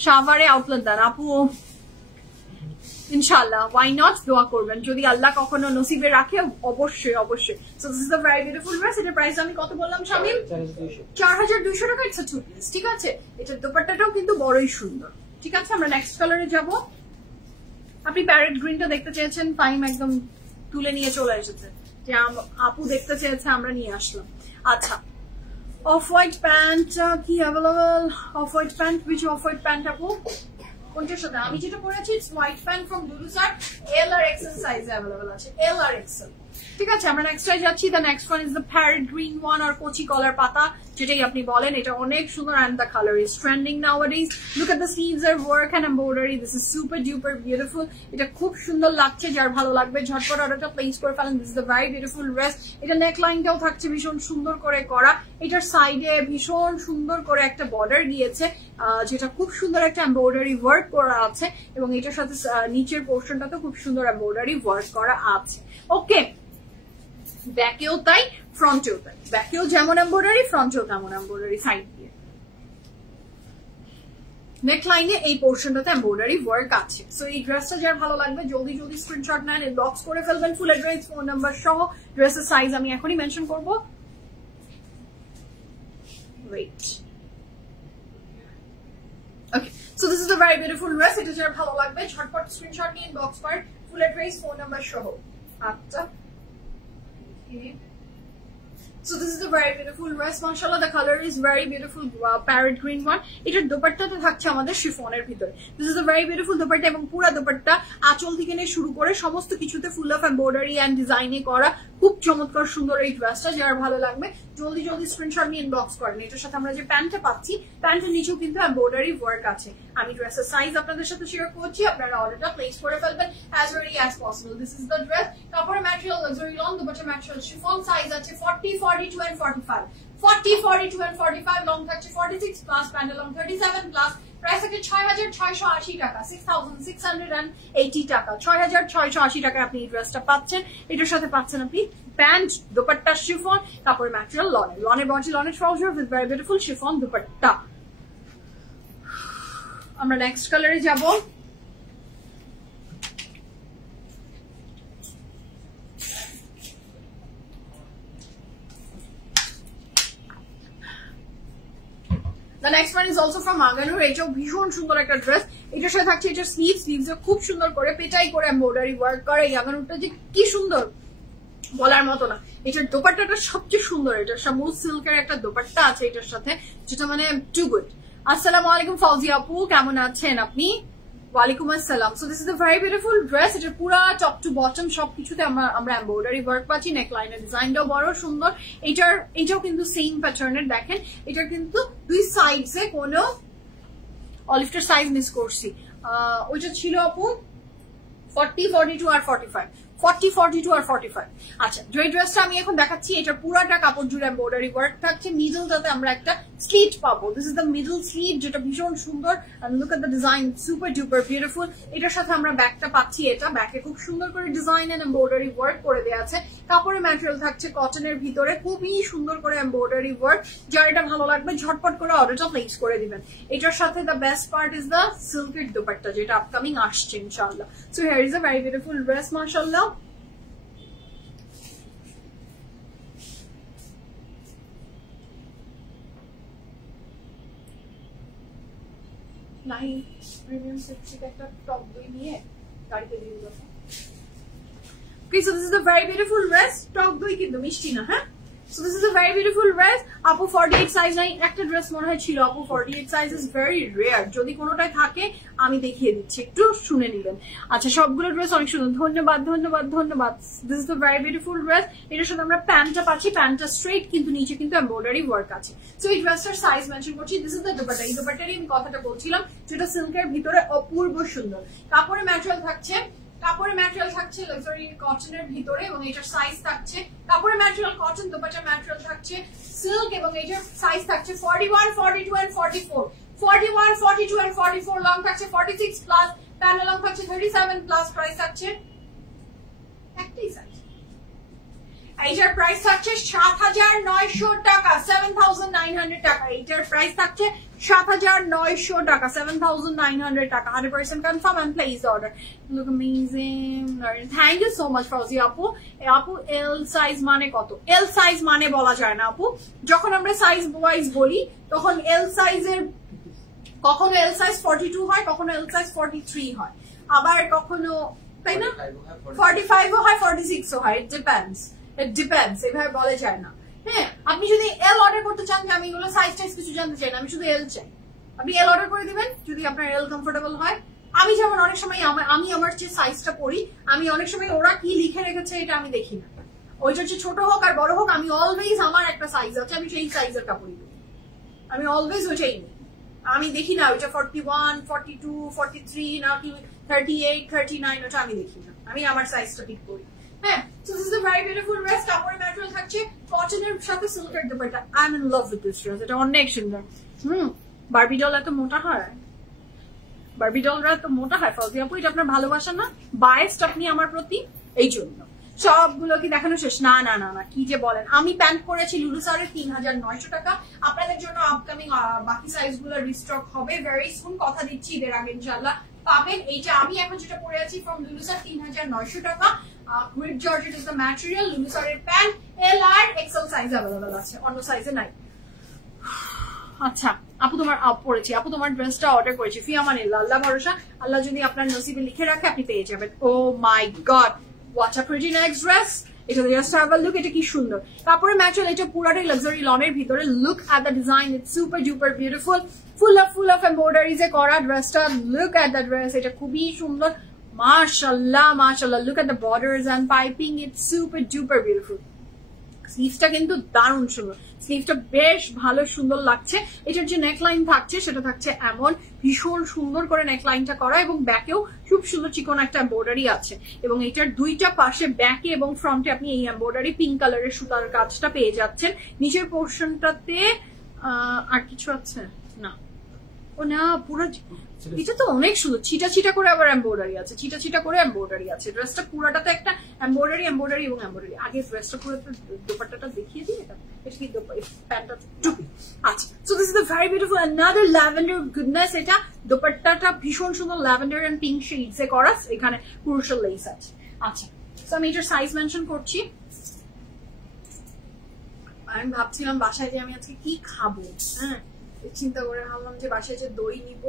সাভারে আউটলেট দেন আপু, ইনশাআল্লাহ ওয়াই নট, দোয়া করবেন যদি আল্লাহ কখনো নসিবে রাখে, অবশ্যই অবশ্যই। So this is a very beautiful dress. এটার প্রাইস আমি কত বললাম শামিম? 4200 টাকা। It's a 2-piece। ঠিক আছে, এটার দোপাট্টাটাও কিন্তু বড়ই সুন্দর। ঠিক আছে, আমরা নেক্সট কালারে যাব। আপনি প্যারেট গ্রিনটা দেখতে চেয়েছেন, ফাইম একদম তুলে নিয়ে চলে এসেছে, যে আপু দেখতে চেয়েছে, আমরা নিয়ে আসলাম। আচ্ছা, অফ হোয়াইট প্যান্ট কি available? Off white pant, which off white pant আপু? কোনটার সাথে? আমি যেটা পরেছি it's white pant from Dulu sir, L আর এক্সেল সাইজে অ্যাভেলেবল আছে, এল আর এক্সেল। ঠিক আছে, আমরা নেক্সটটাই যাচ্ছি। The next one is the parrot green one, আর কচি কলার পাতা যেটাই আপনি বলেন। এটা অনেক সুন্দর, and the colour is trending nowadays. Look at the sleeves R work and embroidery. This is super duper beautiful. এটা খুব সুন্দর লাগছে, যার ভালো লাগবে ঝটপট অর্ডারটা প্লেস করে ফেলেন। This is the very beautiful dress. এটা নেকলাইনটাও থাকছে ভীষণ সুন্দর করে করা। এটার সাইডে ভীষণ সুন্দর করে একটা বর্ডার গিয়েছে, যেটা খুব সুন্দর একটা এমব্রয়ডারি ওয়ার্ক করা আছে, এবং এটার সাথে নিচের পোর্শনটাতে খুব সুন্দর এমব্রয়ডারি ওয়ার্ক করা আছে। ওকে, ব্যাকেও তাই, ফ্রন্টেও তাই। ব্যাকেও যেমন এমব্রয়ডারি, ফ্রন্টেও তেমন এমব্রয়ডারি সাইড দিয়ে। নেকলাইনে এই পোর্শনটাতে এমব্রয়ডারি ওয়ার্ক আছে। সো এই ড্রেসটা যার ভালো লাগবে জলদি জলদি স্ক্রিনশট নেন, ইনবক্স করে ফেলবেন ফুল অ্যাড্রেস, ফোন নাম্বার সহ। ড্রেসের সাইজ আমি এখনই মেনশন করব। Wait, okay, so this is the very beautiful dress. এটা যার ভালো লাগবে ঝটপট স্ক্রিনশট নিয়ে ইনবক্স করেন, ফুল অ্যাড্রেস, ফোন নাম্বার সহ। আচ্ছা, so this is the very beautiful dress, mashallah. The color is very beautiful, parrot green one. এটার দোপাট্টাটা থাকছে আমাদের শিফনের ভিতরে। This is the very beautiful dupatta, এবং পুরো দোপাট্টা আঁচল থেকে নিয়ে শুরু করে সমস্ত কিছুতে ফুল অফ এমব্রয়ডারি এন্ড ডিজাইনে করা। খুব চমৎকার সুন্দর এই ড্রেসটা, যার ভালো লাগবে জলদি জলদি স্ক্রিনশট নিয়ে ইনবক্স করেন। এটার সাথে আমরা যে প্যান্টটা পাচ্ছি, প্যান্টের নিচেও কিন্তু এমব্রয়ডারি ওয়ার্ক আছে। আমি ড্রেসের সাইজ আপনাদের সাথে শেয়ার করছি, আপনারা অর্ডারটা প্লেস করে ফেলবেন as early as possible. This is the dress. কাপড়ের ম্যাটেরিয়াল লাক্সারি লং, দোপাট্টার ম্যাটেরিয়াল শিফন, সাইজ আছে 40, 42 and 45। 40, 42 and 45, লং থাকছে 46 plus, pant long 37 plus. Price আছে 6,680 টাকা, 6,680 টাকা। 6,680 টাকায় আপনি এই ড্রেসটা পাচ্ছেন। এটার সাথে পাচ্ছেন আপনি প্যান্ট, দোপাট্টা শিফন, কাপড়ের ম্যাটেরিয়াল লনের, লনের বডি, লনের trouser with very beautiful chiffon dupatta. আমরা নেক্সট কালারে যাব। The next one is also from Aganur. এটাও ভীষণ সুন্দর একটা ড্রেস। এটার সাথে থাকছে এটার স্লিভস খুব সুন্দর করে পেটাই করে এমব্রয়ডারি ওয়ার্ক করে। এই আগানুরটা যে কি সুন্দর বলার মতো না। এটার দোপাট্টাটা সবচেয়ে সুন্দর। এটার স্মুথ সিল্কের একটা দোপাট্টা আছে এটার সাথে, যেটা মানে টু গুড। আসসালামু আলাইকুম ফাউজিয়া আপু, কেমন আছেন আপনি? ওয়ালাইকুম আসসালাম। So this is the very beautiful dress. এটা পুরো টপ টু বটম সবকিছুতে আমরা এমব্রয়ডারি ওয়ার্ক পাচ্ছি। নেকলাইনের ডিজাইনটাও বড় সুন্দর। এটাও কিন্তু সেম প্যাটার্নের। দেখেন এটার কিন্তু দুই সাইডসে কোনো অলিভটার সাইজ মিস করছি। ওইটা ছিল আপু 40, 42 আর 45। 40, 42 আর 45। আচ্ছা, যে ড্রেসটা আমি এখন দেখাচ্ছি এটার পুরাটা কাপড় জুড়ে এমব্রয়ডারি ওয়ার্ক থাকছে। মিডলটাতে আমরা একটা স্লিট পাবো। This is the middle slit, যেটা ভীষণ সুন্দর। Look at the design, super duper beautiful. এটার সাথে আমরা ব্যাকটা পাচ্ছি। এটা ব্যাকে খুব সুন্দর করে ডিজাইন এন্ড এমব্রয়ডারি ওয়ার্ক করে দেওয়া আছে। কাপড়ের ম্যাটেরিয়াল থাকছে কটনের ভিতরে, খুবই সুন্দর করে এমব্রয়ডারি ওয়ার্ক। যার এটা ভালো লাগবে ঝটপট করে অর্ডারটা প্লেস করে দিবেন। এটার সাথে the best part is the সিল্কের দোপাট্টা, যেটা আপকামিং আসছে ইনশাআল্লাহ। So here is a very beautiful dress, মাশাআল্লাহ। নাই প্রিমিয়াম সেক্সিতে একটা টপ দই নিয়ে গাড়িতে দিয়ে দেবো। Okay, so this is the very beautiful dress. টক দই কিন্তু মিষ্টি না, হ্যাঁ। So this is the very beautiful dress. আপু 48 সাইজ নাই, একটা ড্রেস মনে হয় ছিল আপু 48 সাইজ ইজ ভেরি রেয়ার। যদি কোনোটাই থাকে আমি দেখিয়ে দিচ্ছি, একটু শুনে নিবেন। আচ্ছা, সবগুলো ড্রেস অনেক সুন্দর। ধন্যবাদ ধন্যবাদ ধন্যবাদ। This is the very beautiful dress. এটার সাথে আমরা প্যান্টটা পাচ্ছি, প্যান্টটা স্ট্রেট কিন্তু নিচে কিন্তু এমব্রয়ডারি ওয়ার্ক আছে। সো এই ড্রেসটার সাইজ মেনশন করছি। This is the dupatta. এই দোপাট্টারই আমি কথাটা বলছিলাম, যেটা সিল্কের ভিতরে অপূর্ব সুন্দর। কাপড়ের ম্যাটেরিয়াল থাকছে লাক্সারি কটনের ভিতরে, এবং এটার সাইজ থাকছে কাপড়ের ম্যাটেরিয়াল কটন, দোপাট্টার ম্যাটেরিয়াল থাকছে সিল্ক, এবং এটার সাইজ থাকছে 41, 42 and 44। 41, 42 and 44, লং থাকছে 46 প্লাস, প্যানেল লং থাকছে 37 প্লাস। প্রাইস থাকছে একটাই সাইজ। এইটার প্রাইস থাকছে 7,900 টাকা, 7,900 টাকা। এইটার প্রাইস থাকছে 7,900 টাকা, 7,900 টাকা। 100% confirm and place order. Look amazing. Thank you so much Fauziya আপু। আপু এল সাইজ মানে কত? এল সাইজ মানে বলা যায় না আপু। যখন আমরা সাইজ ওয়াইজ বলি তখন এল সাইজের কখনো এল সাইজ 42 হয়, কখনো এল সাইজ 43 হয়, আবার কখনো, তাই না, 45 হয়, 46 হয়। It depends, এভাবে বলা যায় না। হ্যাঁ, আপনি যদি এল অর্ডার করতে চান, যে আমি এগুলো সাইজ টাইজ কিছু জানতে চাই না, আমি শুধু এল চাই, আপনি এল অর্ডার করে দিবেন যদি আপনার এল কমফোর্টেবল হয়। আমি যেমন অনেক সময় আমি আমার যে সাইজটা পড়ি, আমি অনেক সময় ওরা কি লিখে রেখেছে এটা আমি দেখি না। ওইটা হচ্ছে ছোট হোক আর বড় হোক, আমি অলওয়েজ আমার একটা সাইজ আছে, আমি সেই সাইজের কাপড়ই দিই, আমি অলওয়েজ ওইটাই নিই। আমি দেখি না ওইটা 41, 42, 43 না কি 38, 39, ওটা আমি দেখি না, আমি আমার সাইজটা ঠিক করি। হ্যাঁ, so this is a very beautiful dress. কাপড়ের ম্যাটেরিয়াল থাকছে কটনের সাথে সিল্কের dupatta. I am in love with this dress. এটা অনেক সুন্দর। বারবি ডল এত মোটা হয়, বারবি ডলরা এত মোটা হয় ফাউজিয়া আপু, এটা আপনার ভালোবাসা না, বায়াসড আপনি আমার প্রতি, এই জন্য। সবগুলো কি দেখানো শেষ? না না না না, কি যে বলেন। আমি প্যান্ট পরেছি লুলুসারের 3900 টাকা। আপনাদের জন্য আপকামিং বাকি সাইজ গুলো রিস্টক হবে ভেরি সুন, কথা দিচ্ছি ঈদের আগে ইনশাআল্লাহ পাবেন। এইটা আমি এখন যেটা পরে আছি ফ্রম লুলুসার 3900 টাকা। Grid georgette is the material. লুলুসারের প্যান্ট এল আর এক্সেল সাইজ অ্যাভেলেবল আছে, অন্য সাইজে নাই। আচ্ছা আপু তোমার পড়েছি, আপু তোমার ড্রেসটা অর্ডার করেছি, ফি আমানিল্লাহ, আল্লাহ ভরসা, আল্লাহ যদি আপনার নসিবে লিখে রাখে আপনি পেয়ে যাবেন। Oh my god, what a pretty next dress. এটা জাস্ট হ্যাভ আ লুক, এটা কি সুন্দর কাপড়ের ম্যাটেরিয়াল, এটা পুরোটাই লাক্সারি লনের ভিতরে। Look at the design, it's super duper beautiful, full of embroideries এ করা ড্রেসটা। লুক এট দ্য ড্রেস, এটা খুবই সুন্দর, মাশাআল্লাহ মাশাআল্লাহ। Look at the borders and piping, it's super duper beautiful. স্লিভসটা কিন্তু দারুণ সুন্দর, স্লিভসটা বেশ ভালো সুন্দর লাগছে। এটার যে নেকলাইন থাকছে সেটা থাকছে এমন ভীষণ সুন্দর করে নেকলাইনটা করা, এবং ব্যাকেও খুব সুন্দর চিকন একটা এমব্রয়ডারি আছে, এবং এটার দুইটা পাশে ব্যাকে এবং ফ্রন্টে আপনি এই এমব্রয়ডারি পিঙ্ক কালারের সুতার কাজটা পেয়ে যাচ্ছেন। নিচের পোর্শনটাতে আর কিছু আছে না, ও না পুরো এটা তো অনেক সুন্দর, ছিটা ছিটা করে আবার এমব্রয়ডারি আছে, ছিটা ছিটা করে এমব্রয়ডারি আছে। ড্রেসটা পুরোটাতে একটা এমব্রয়ডারি এবং এমব্রয়ডারি। আগে ড্রেসটা পুরো দোপাট্টাটা দেখিয়ে দিই, এটা কি প্যান্টটা টুপি। আচ্ছা, so this is the very beautiful another lavender goodness. এটা দোপাট্টাটা ভীষণ সুন্দর ল্যাভেন্ডার এন্ড পিঙ্ক শেডস এ করা, এখানে ক্রুশাল লেস আছে। আচ্ছা, সো আমি এটার সাইজ মেনশন করছি। আমি ভাবছিলাম বাসায় যে আমি আজকে কি খাবো, হ্যাঁ চিন্তা করে ভাবলাম যে বাসায় যে দই নিব,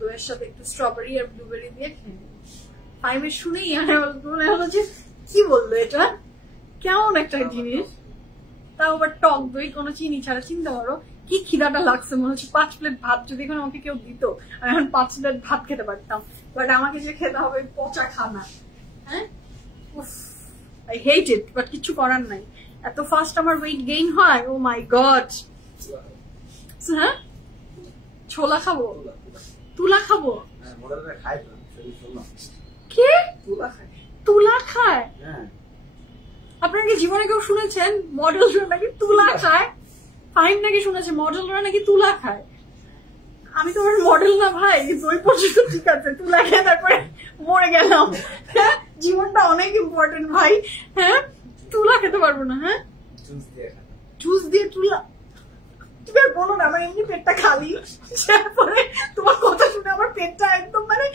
দইয়ের সাথে একটু স্ট্রবেরি আর ব্লুবেরি দিয়ে খেয়ে নেব। ফাইমের শুনেই মনে হলো যে কি বললো এটা, কেমন একটা জিনিস, তাও আবার টক দই, কোনো চিনি ছাড়া। চিন্তা করো কি খিদাটা লাগছে, মনে হচ্ছে 5 প্লেট ভাত যদি এখন আমাকে কেউ দিত, আমি এখন 5 প্লেট ভাত খেতে পারতাম, বাট আমাকে যে খেতে হবে পচা খানা। হ্যাঁ, আই হেট ইট, বাট কিছু করার নাই, এত ফাস্ট আমার ওয়েট গেইন হয়। ও মাই গড। হ্যাঁ, ছোলা খাবো, তুলা খাবো। কে তুলা খায়? আপনারা কি জীবনে কেউ শুনেছেন মডেলরা নাকি তুলা খায়? ফাইন নাকি শুনেছে মডেলরা নাকি তুলা খায়? আমি তো আমার মডেল না ভাই, ওই পর্যন্ত ঠিক আছে, তুলা খেয়ে তারপরে মরে গেলাম। হ্যাঁ, জীবনটা অনেক ইম্পর্টেন্ট ভাই। হ্যাঁ, তুলা খেতে পারবো না। হ্যাঁ, জুস দিয়ে তুলা তুমি আর বলো না, আমার এমনি পেটটা খালি, তারপরে তোমার কথা শুনে আমার পেটটা একদম মানে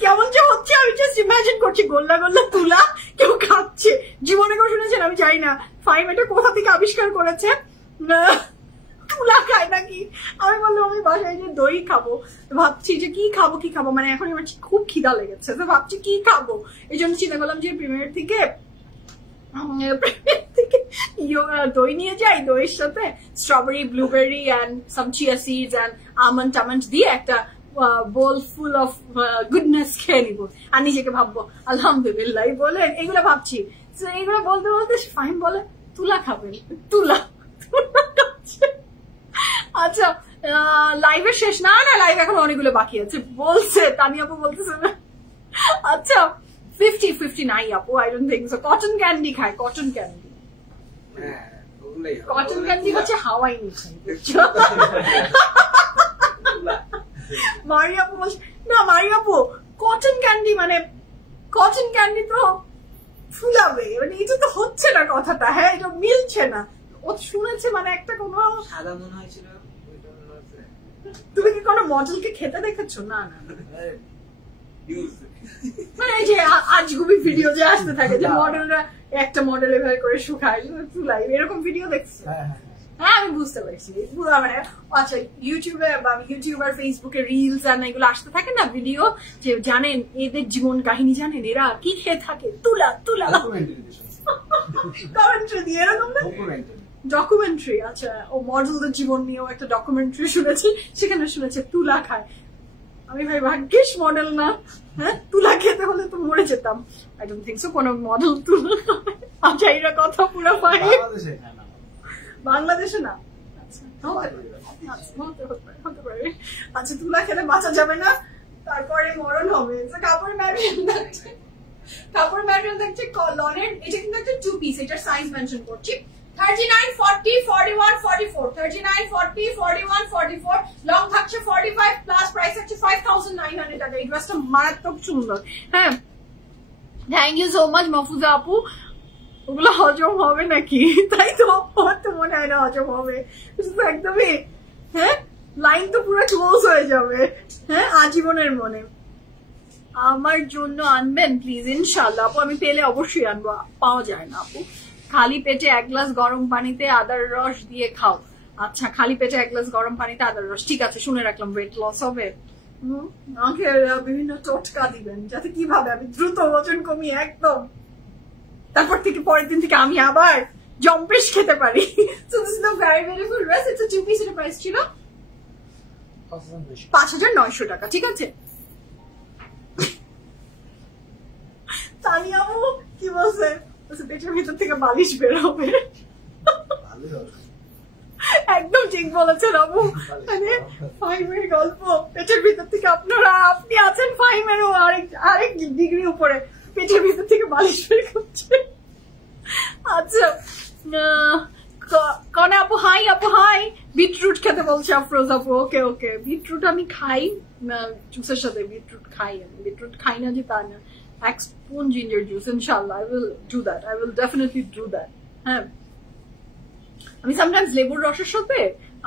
কেমন যে হচ্ছে। আমি জাস্ট ইমাজিন করছি গোল্লা গোল্লা তুলা কেউ খাচ্ছে। জীবনে কেউ শুনেছেন? আমি জানি না ফাইম এটা কোথা থেকে আবিষ্কার করেছে, তুলা খায় নাকি। আমি বললাম আমি বাসায় যে দই খাবো, ভাবছি যে কি খাবো, মানে এখন আমার খুব খিদা লেগেছে, তো ভাবছি কি খাবো। এই জন্য চিন্তা করলাম যে প্রিমিয়ার থেকে দই নিয়ে যাই, দইয়ের সাথে strawberry, blueberry and some chia seeds and almond দিয়ে একটা বোল ফুল অফ গুডনেস খেয়ে নিবো, আর নিজেকে ভাববো আলহামদুলিল্লাহ বলে। এইগুলো ভাবছি, এইগুলো বলতে বলতে ফাইন বলে তুলা খাবেন, তুলা। আচ্ছা, লাইভের শেষ না, লাইভ এখন অনেকগুলো বাকি আছে বলছে তানি আপু, বলতেছে না। আচ্ছা, 50 নাই আপু, I don't think so. Cotton candy খায়, কটন ক্যান্ডি। কটন ক্যান্ডি হচ্ছে হাওয়াই মিঠাই। মারিয়াপু বলছে না, মারিয়াপু কটন ক্যান্ডি মানে কটন ক্যান্ডি তো ফুলাবে, মানে এটা তো হচ্ছে না কথাটা। হ্যাঁ, এটা মিলছে না। ও শুনেছে মানে একটা কোনো সাদা মনে হয়েছিল। তুমি কি কোনো মডেলকে খেতে দেখেছো? না না, মানে এই যে আজগুবি ভিডিও যে আসতে থাকে, যে মডেলরা একটা মডেল এভাবে করে শুকায় তুলাই, এরকম ভিডিও দেখছি। হ্যাঁ, আমি বুঝতে পারছি পুরো মানে। আচ্ছা, ইউটিউবে বা ইউটিউবার ফেসবুকে রিলস আর এগুলো আসতে থাকে না ভিডিও, যে জানেন এদের জীবন কাহিনী, জানেন এরা কি খেয়ে থাকে, তুলা তুলা কমেন্ট্রি দিয়ে এরকম ডকুমেন্টারি। আচ্ছা, ও মডেলদের জীবন নিয়েও একটা ডকুমেন্টারি শুনেছি, সেখানে শুনেছে তুলা খায়। আমি ভাই ভাগ্যিস মডেল না, হ্যাঁ, তুলা খেতে হলে তো মরে যেতাম। আই ডোন্ট থিংক সো কোনো মডেল তুলা। আচ্ছা, এরা কথা পুরো পাই বাংলাদেশে না। আচ্ছা, তুলা খেলে বাঁচা যাবে না, তারপরে মরণ হবে। কাপড়ের ম্যাটেরিয়াল দেখছে লনের। এটা কিন্তু একটা 2 পিস, এটার সাইজ মেনশন করছি। 39, 40, 41, 44, 39, 40, 41, 44, লং থাকছে 45, প্লাস প্রাইস হচ্ছে 5900 টাকা। এই ড্রেসটা মারাত্মক সুন্দর। হ্যাঁ, thank you so much Mahfuza আপু। ওগুলো হজম হবে নাকি? তাই তো, আমার তো মনে হয় না হজম হবে একদমই। হ্যাঁ, লাইন তো পুরো ক্লোজ হয়ে যাবে। হ্যাঁ, আজীবনের মনে। আমার জন্য আনবেন প্লিজ, ইনশাল্লাহ আপু, আমি পেলে অবশ্যই আনবো। পাওয়া যায় না আপু। খালি পেটে 1 গ্লাস গরম পানিতে আদার রস দিয়ে খাও। আচ্ছা, খালি পেটে 1 গ্লাস গরম পানিতে আদার রস, ঠিক আছে, শুনে রাখলাম। ওয়েট লস হবে? আমাকে বিভিন্ন টোটকা দিবেন যাতে কিভাবে আমি দ্রুত ওজন কমিয়ে একদম তারপর থেকে পরের দিন থেকে আমি আবার জম্পেশ খেতে পারি। So this is the very beautiful dress. It's a 2 piece. এর প্রাইস ছিল 5,900 টাকা। ঠিক আছে, তানিয়া আপু কি বলছে? পেটের ভিতর থেকে বালিশ বের হবে। একদম ঠিক বলেছেন আপু। মানে ফাইমের গল্প, পেটের ভিতর থেকে আপনি আছেন ফাইমেরও আরেক ডিগ্রি উপরে, পেটের ভিতর থেকে বালিশ বের করছে। আচ্ছা, কনে আপু হাই, আপু হাই। বিটরুট খেতে বলছে আফরোজ আপু। ওকে ওকে, বিটরুট আমি খাই জুসের সাথে, বিটরুট খাই আমি। বিটরুট খাই না যে তা না। 1 স্পুন জিঞ্জার জুস, ইনশাল্লাহ I will do that, I will definitely do that. হ্যাঁ, আমি সামটাইমস লেবুর রসের সাথে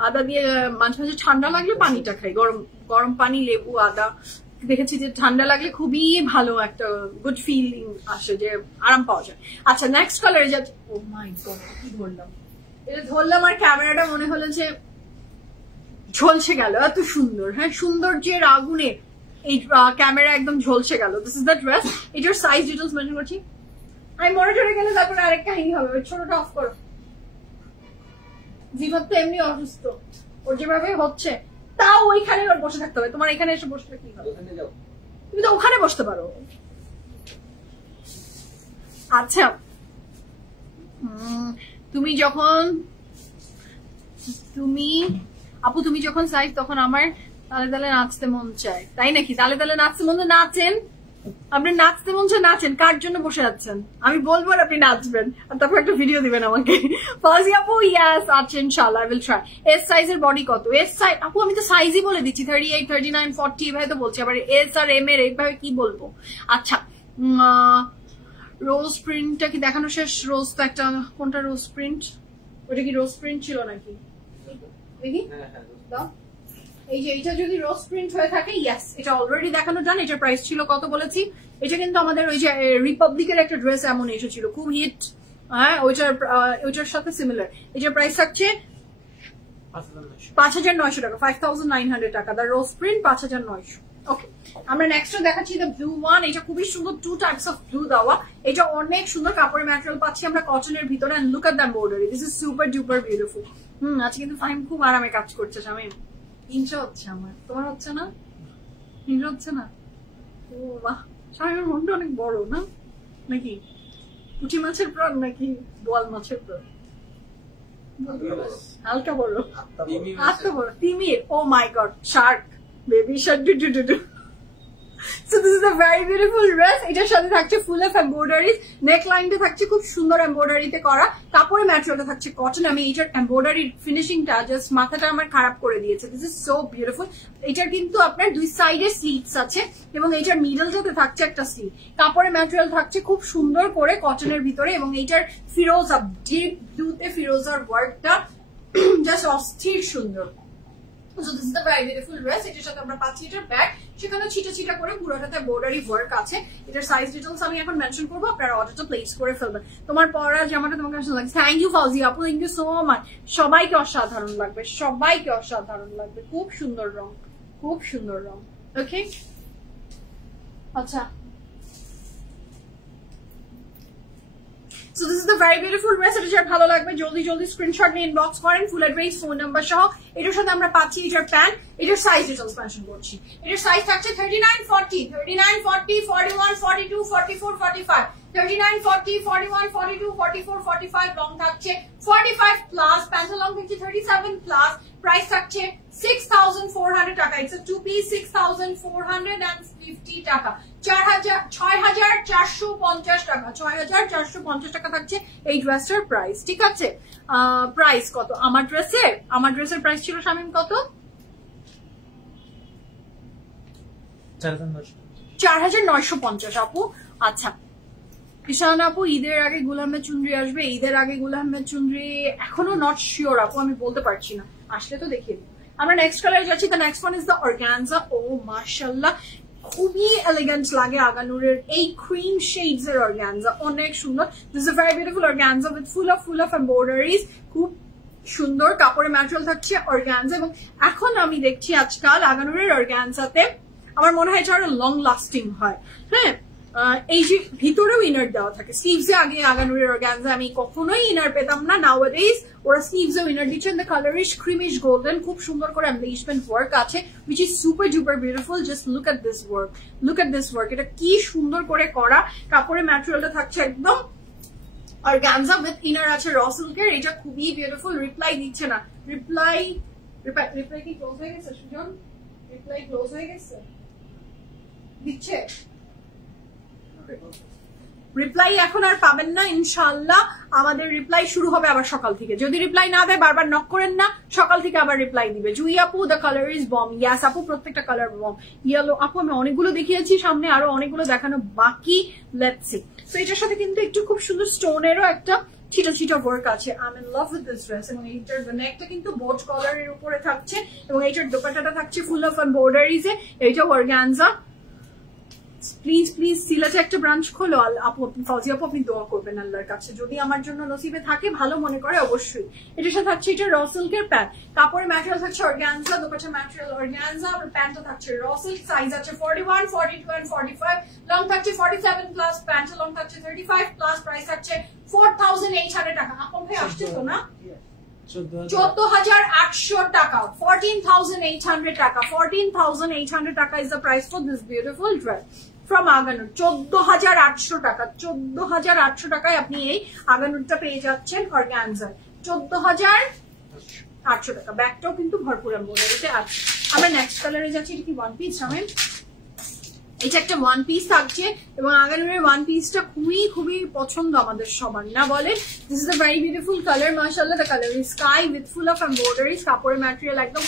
আদা দিয়ে মাঝে মাঝে ঠান্ডা লাগলে পানিটা খাই, গরম গরম পানি, লেবু, আদা। দেখেছি যে ঠান্ডা লাগলে খুবই ভালো একটা গুড ফিলিং আসে, যে আরাম পাওয়া যায়। আচ্ছা, নেক্সট কালারে যাচ্ছে। ও মাই গড, কি ধরলাম এটা, ধরলাম আর ক্যামেরাটা মনে হলো যে ঝলসে গেল। এত সুন্দর, হ্যাঁ, সৌন্দর্যের আগুনে এই ক্যামেরা একদম ঝলসে গেল। This is the dress. এটার সাইজ ডিটেলস মেনশন করছি। আমি মনিটরে গেলে তারপরে আরেক কাহিনী হবে। ছোটটা অফ করো। জীবন তো এমনি অসুস্থ, ওর যেভাবে হচ্ছে, তাও ওইখানে ওর বসে থাকতে হবে। তোমার এখানে এসে বসলে কি হবে? তুমি তো ওখানে বসতে পারো। আচ্ছা, তুমি যখন আপু তুমি যখন সাইজ তখন আমার তালে তালে নাচতে মন চায়। তাই নাকি? তালে তালে নাচতে মন, নাচেন। আপনি নাচতে মন চায়, নাচেন। কার জন্য বসে যাচ্ছেন আমি বলবো, আর আপনি নাচবেন, আর তারপর একটা ভিডিও দিবেন আমাকে। ফাজি আপু ইয়াস, আচ্ছা ইনশাআল্লাহ আই উইল ট্রাই। এস সাইজের বডি কত? এস সাইজ আপু আমি তো সাইজই বলে দিচ্ছি, 38, 39, 40 এভাবে তো বলছি। আবার এস আর এম এর এইভাবে কি বলবো? আচ্ছা, রোজ প্রিন্টটা কি দেখানো শেষ? রোজ তো একটা, কোনটা রোজ প্রিন্ট? ওটা কি রোজ প্রিন্ট ছিল নাকি? দেখি দাও। এই যে এটা যদি রোজ প্রিন্ট হয়ে থাকে, ইয়েস, এটা অলরেডি দেখানো ডান। এটার প্রাইস ছিল কত বলেছি? এটা কিন্তু আমাদের ওই যে রিপাবলিকের একটা ড্রেস এমন এসেছিল, খুব হিট। হ্যাঁ, ওইটার সাথে সিমিলার। এটার প্রাইস থাকছে 5,900 টাকা, 5,900 টাকা। The rose print 5,900। ওকে, আমরা নেক্সট দেখাচ্ছি দ্য ব্লু ওয়ান। এটা খুবই সুন্দর, 2 টাইপস অফ ব্লু দেওয়া। এটা অনেক সুন্দর কাপড়ের ম্যাটেরিয়াল পাচ্ছি আমরা কটনের ভিতরে। And look at the embroidery, this is super duper beautiful. আজকে কিন্তু ফাইম খুব আরামে কাজ করছে। আমি হিংসা হচ্ছে আমার, তোমার হচ্ছে না? হিংসা হচ্ছে না? ও বাহ, শামিমের মনটা অনেক বড় না নাকি? পুঁটি মাছের প্রাণ নাকি বোয়াল মাছের প্রাণ? হালকা বড়, আস্তে বড়, তিমির। Oh my god, shark, baby shark, do do do do. So this is a very beautiful dress. এটার সাথে থাকছে ফুল অফ এমব্রয়ডারি। নেক লাইনটা থাকছে খুব সুন্দর এমব্রয়ডারিতে করা। কাপড়ের ম্যাটেরিয়ালটা থাকছে কটন। আমি এটার এমব্রয়ডারি ফিনিশিংটা জাস্ট মাথাটা আমার খারাপ করে দিয়েছে। This is so beautiful. এটার কিন্তু আপনার 2 সাইডে স্লিভস আছে এবং এটার মিডলটাতে থাকছে একটা স্লিভ। কাপড়ের ম্যাটেরিয়াল থাকছে খুব সুন্দর করে কটনের ভিতরে, এবং এটার ফিরোজা, ডিপ ব্লুতে ফিরোজার ওয়ার্কটা জাস্ট অস্থির সুন্দর। So this is the very beautiful dress. এটার সাথে আমরা পাচ্ছি এটার ব্যাগ, সেখানে ছিটা ছিটা করে পুরোটাতে বর্ডারি ওয়ার্ক আছে। এটার সাইজ ডিটেইলস আমি এখন মেনশন করবো, আপনারা অর্ডারটা প্লেস করে ফেলবেন। তোমার পরা জামাটা তোমাকে কেমন লাগছে? থ্যাংক ইউ ফাউজি আপু, থ্যাংক ইউ সো মাচ। সবাইকে অসাধারণ লাগবে, সবাইকে অসাধারণ লাগবে। খুব সুন্দর রং, খুব সুন্দর রং। ওকে, আচ্ছা, So this is the very beautiful dress. এটা যার ভালো লাগবে জলদি জলদি স্ক্রিনশট নিয়ে ইনবক্স করেন, ফুল অ্যাড্রেস, ফোন নাম্বার সহ। এটার সাথে আমরা পাচ্ছি এটার প্যান্ট। এটার সাইজ ডিটেইলস মেনশন করছি। এটার সাইজ থাকছে 39, 40, 39, 40, 41, 42, 44, 45, 39, 40, 41, 42, 44, 45। লং থাকছে 45 প্লাস, প্যান্ট লং থাকছে 37 প্লাস। প্রাইস থাকছে 6,400 টাকা। ইটস আ 2 পিস, 6,450 টাকা। 6,450 টাকা, 6,450 টাকা থাকছে এই ড্রেসটার প্রাইস। ঠিক আছে, প্রাইস কত আমার ড্রেসের? আমার ড্রেসের প্রাইস ছিল শামিম কত? 4,950 আপু। আচ্ছা, ঈশান আপু ঈদের আগে গুল আহমেদ চুনরি আসবে, ঈদের আগে গুল আহমেদ চুনরি এখনো নট শিওর আপু, আমি বলতে পারছি না, আসলে তো দেখিয়ে দিই। আমরা নেক্সট কালারে যাচ্ছি। The next one is the organza. Oh মাশাআল্লাহ, খুবই এলিগেন্ট লাগে আগানুরের এই ক্রিম শেডস এর অর্গানজা, অনেক সুন্দর। This is a very beautiful organza with full of embroideries, খুব সুন্দর কাপড়ের ম্যাটেরিয়াল থাকছে অর্গানজা। এবং এখন আমি দেখছি আজকাল আগানুরের অর্গানজাতে আমার মনে হয় এটা আরো লং লাস্টিং হয়। হ্যাঁ, এই যে ভিতরেও ইনার দেওয়া থাকে স্লিভসে। আগে আগানুরের অর্গানজা আমি কখনোই ইনার পেতাম না, নাওয়াডেজ ওরা স্লিভসেও ইনার দিচ্ছেন। The colour is creamish golden, খুব সুন্দর করে এমব্লিশমেন্ট ওয়ার্ক আছে which is super duper beautiful. Just look at this work, look at this work, এটা কি সুন্দর করে করা। কাপড়ের ম্যাটেরিয়ালটা থাকছে একদম অর্গানজা উইথ ইনার আছে র সিল্কের, এটা খুবই বিউটিফুল। রিপ্লাই দিচ্ছে না, রিপ্লাই কি ক্লোজ হয়ে গেছে সুজন? রিপ্লাই ক্লোজ হয়ে গেছে, দিচ্ছে রিপ্লাই এখন আর পাবেন না ইনশাআল্লাহ। আমাদের রিপ্লাই শুরু হবে আবার সকাল থেকে, যদি রিপ্লাই না দেয় বারবার নক করেন না, সকাল থেকে আবার রিপ্লাই দিবে। জুই আপু দ্য কালার ইজ বম। ইয়াস আপু, প্রত্যেকটা কালার বম। ইয়েলো আপু আমি অনেকগুলো দেখিয়েছি, সামনে আরো অনেকগুলো দেখানো বাকি, লেটস সি। তো এটার সাথে কিন্তু একটু খুব সুন্দর স্টোনেরও একটা ছিটা ছিটা ওয়ার্ক আছে। I am in love with this dress. এবং এইটার নেকটা কিন্তু বোট কলারের উপরে থাকছে এবং এইটার দোপাট্টাটা থাকছে ফুল অফ এমব্রয়ডারিজে। এইটা অর্গানজা। প্লিজ প্লিজ সিলেটে একটা ব্রাঞ্চ খোলো আপু, ফজি আপু আপনি দোয়া করবেন আল্লাহর কাছে, যদি আমার জন্য নসিবে থাকে ভালো মনে করে অবশ্যই। এটার সাথে থাকছে এটা র সিল্কের প্যান্ট, কাপড়ের ম্যাটেরিয়াল থাকছে অর্গানজা, দোপাট্টা ম্যাটেরিয়াল অর্গানজা, আর প্যান্টও থাকছে র সিল্ক। সাইজ আছে 41, 42 and 45, লং থাকছে 47 প্লাস, প্যান্ট লং থাকছে 35 প্লাস, প্রাইস থাকছে 4800 টাকা। আপু ভাই আসছে তো না? 14,800 টাকা, 14,800 টাকা, 14,800 টাকা is the price for this beautiful dress from Aganoor. 14,800 টাকা, 14,800 টাকায় আপনি এই আগানুরটা পেয়ে যাচ্ছেন অর্গানজার, 14,800 টাকা। ব্যাগটাও কিন্তু ভরপুর এমব্রয়ডারিতে আছে। আমরা নেক্সট কালারে যাচ্ছি। এটা কি ওয়ান পিস? আমি এটা একটা ওয়ান পিস থাকছে এবং আগানুরের ওয়ান পিসটা খুবই খুবই পছন্দ আমাদের সবার, না বলে? This is a very beautiful colour মাশাআল্লাহ। The colour is sky with full of embroideries, কাপড়ের ম্যাটেরিয়াল একদম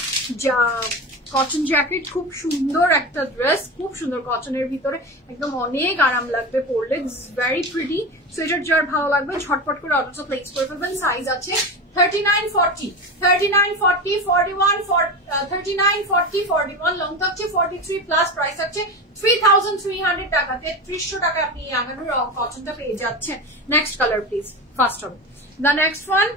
কটন জ্যাকেট, খুব সুন্দর একটা ড্রেস, খুব সুন্দর কটনের ভিতরে, একদম অনেক আরাম লাগবে পরলে। This is very pretty. So এটার যার ভালো লাগবে ঝটপট করে অর্ডারটা প্লেস করে ফেলবেন। সাইজ আছে 39, 40, 39, 40, 41, 39, 40, 41, লং থাকছে 43 প্লাস, প্রাইস আছে 3,300 টাকা। 3300 টাকা আপনি এই আগানুর কটনটা পেয়ে যাচ্ছেন। নেক্সট কালার প্লিজ, ফার্স্ট হবে। The next one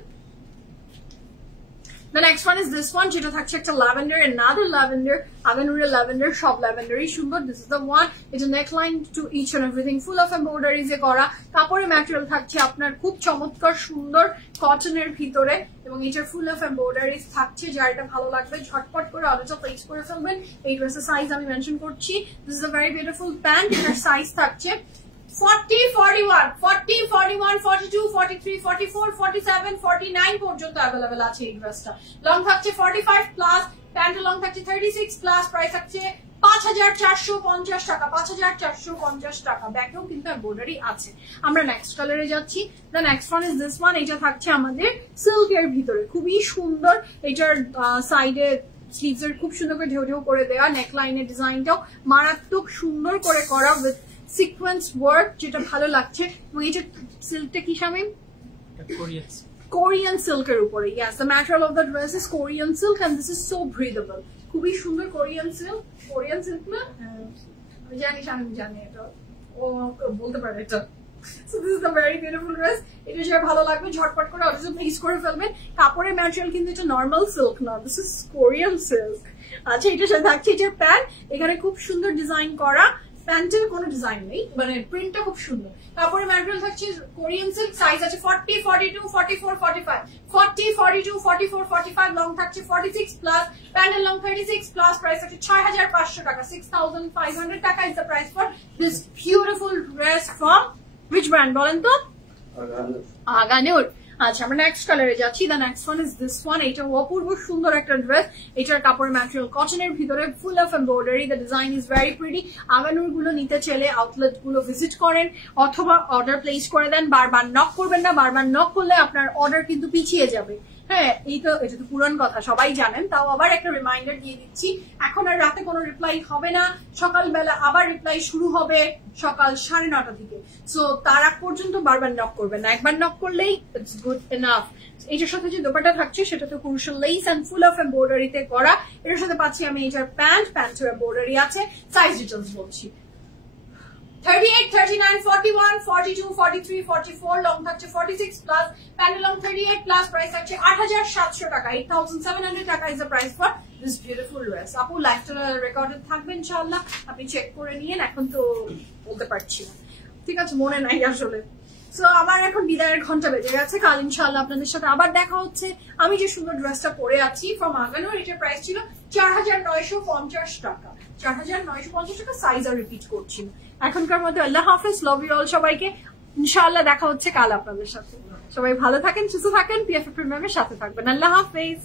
is this one, যেটা থাকছে একটা ল্যাভেন্ডার, another ল্যাভেন্ডার, আগানুরের ল্যাভেন্ডার, সব ল্যাভেন্ডারই সুন্দর। This is the one. এটা neckline to each and everything full of এমব্রয়ডারিজে করা, কাপড়ের ম্যাটেরিয়াল থাকছে আপনার খুব চমৎকার সুন্দর কটনের ভিতরে এবং এটার ফুল অফ এমব্রয়ডারিজ থাকছে। যার এটা ভালো লাগবে ঝটপট করে অর্ডারটা প্লেস করে ফেলবেন। এই ড্রেসের সাইজ আমি মেনশন করছি। This is a very beautiful pant. এটার সাইজ থাকছে 40, 41, 40, 41, 42, 43, 44, 47, 49 পর্যন্ত অ্যাভেলেবেল আছে এই ড্রেসটা। লং থাকছে 45 প্লাস, প্যান্ট লং থাকছে 36 প্লাস, প্রাইস থাকছে 5,450 টাকা, 5,450 টাকা। ব্যাকেও কিন্তু এমব্রয়ডারি আছে। আমরা নেক্সট কালারে যাচ্ছি। The next one is this one. এটা থাকছে আমাদের সিল্কের ভিতরে, খুবই সুন্দর। এটার সাইডে স্লিভস এর খুব সুন্দর করে ঢেউ ঢেউ করে দেওয়া, নেকলাইনের ডিজাইনটাও মারাত্মক সুন্দর করে করা উইথ সিকোয়েন্স ওয়ার্ক, যেটা ভালো লাগছে। এবং এটা সিল্কটা কি শামিম? কোরিয়ান সিল্কের উপরে। Yes, the material of the dress is Korean silk and this is so breathable. খুবই সুন্দর কোরিয়ান সিল্ক। কোরিয়ান সিল্ক না? আমি জানি, শামিম জানি, এটা ও বলতে পারে এটা। So this is a very beautiful dress. এটা যার ভালো লাগবে ঝটপট করে অর্ডার প্লেস করে ফেলবেন। কাপড়ের ম্যাটেরিয়াল কিন্তু এটা নর্মাল সিল্ক না, দিস ইজ কোরিয়ান সিল্ক। আচ্ছা, এটার সাথে থাকছে এটার প্যান্ট, এখানে খুব সুন্দর ডিজাইন করা, প্যান্টের কোনো ডিজাইন নেই, মানে প্রিন্টটা খুব সুন্দর। কাপড়ের ম্যাটেরিয়াল থাকছে কোরিয়ান সিল্ক। সাইজ আছে 40, 42, 44, 45, 40, 42, 44, 45, লং থাকছে 46 প্লাস, প্যান্টের লং 36 প্লাস, প্রাইস আছে 6,500 টাকা, 6,500 টাকা is the price for this beautiful dress from which brand বলেন তো? আগানুর। আচ্ছা, আমরা নেক্সট কালারে যাচ্ছি। The next one is this one. এটা অপূর্ব সুন্দর একটা ড্রেস। এটার কাপড়ের ম্যাটেরিয়াল কটনের ভিতরে, full of embroidery, the design is very pretty. Agha Noor গুলো নিতে চাইলে আউটলেট গুলো ভিজিট করেন অথবা অর্ডার প্লেস করে দেন। বারবার নক করবেন না, বারবার নক করলে আপনার অর্ডার কিন্তু পিছিয়ে যাবে। হ্যাঁ এটা তো পুরান কথা, সবাই জানেন, তাও আবার একটা রিমাইন্ডার দিয়ে দিচ্ছি। এখন আর রাতে কোনো রিপ্লাই হবে না, সকালবেলা আবার রিপ্লাই শুরু হবে সকাল 9:30 থেকে। সো তার আগ পর্যন্ত বারবার নক করবেন না, একবার নক করলেই ইটস গুড এনাফ। এটার সাথে যে দোপাট্টা থাকছে সেটা তো ক্রুশাল লেস এন্ড ফুল অফ এমব্রয়ডারিতে করা। এটার সাথে পাচ্ছি আমি এটার প্যান্টের এমব্রয়ডারি আছে। সাইজ ডিটেলস বলছি, 38, 39, 41, 42, 43, 44, লং থাকছে 46 plus, pant long 38 plus, price থাকছে 8,700 টাকা। 8,700 টাকা is the price for this beautiful dress. আপু লাইফস্টাইল রেকর্ডেড থাকবে ইনশাআল্লাহ, আপনি চেক করে নিয়েন, এখন তো বলতে পারছি না, ঠিক আছে, মনে নাই আসলে। সো আমার এখন বিদায়ের ঘন্টা বেজে গেছে, কাল ইনশাআল্লাহ আপনাদের সাথে আবার দেখা হচ্ছে। আমি যে সুন্দর ড্রেসটা পরে আছি ফ্রম আগানোর, এটার প্রাইস ছিল 4,950 টাকা, 4,950 টাকা। সাইজ আর রিপিট করছি না। এখনকার মধ্যে আল্লাহ হাফেজ, লাভ ইউ অল সবাইকে। ইনশাআল্লাহ দেখা হচ্ছে কাল আপনাদের সাথে। সবাই ভালো থাকেন, সুস্থ থাকেন, PFF প্রিমিয়ামের সাথে থাকবেন। আল্লাহ হাফেজ।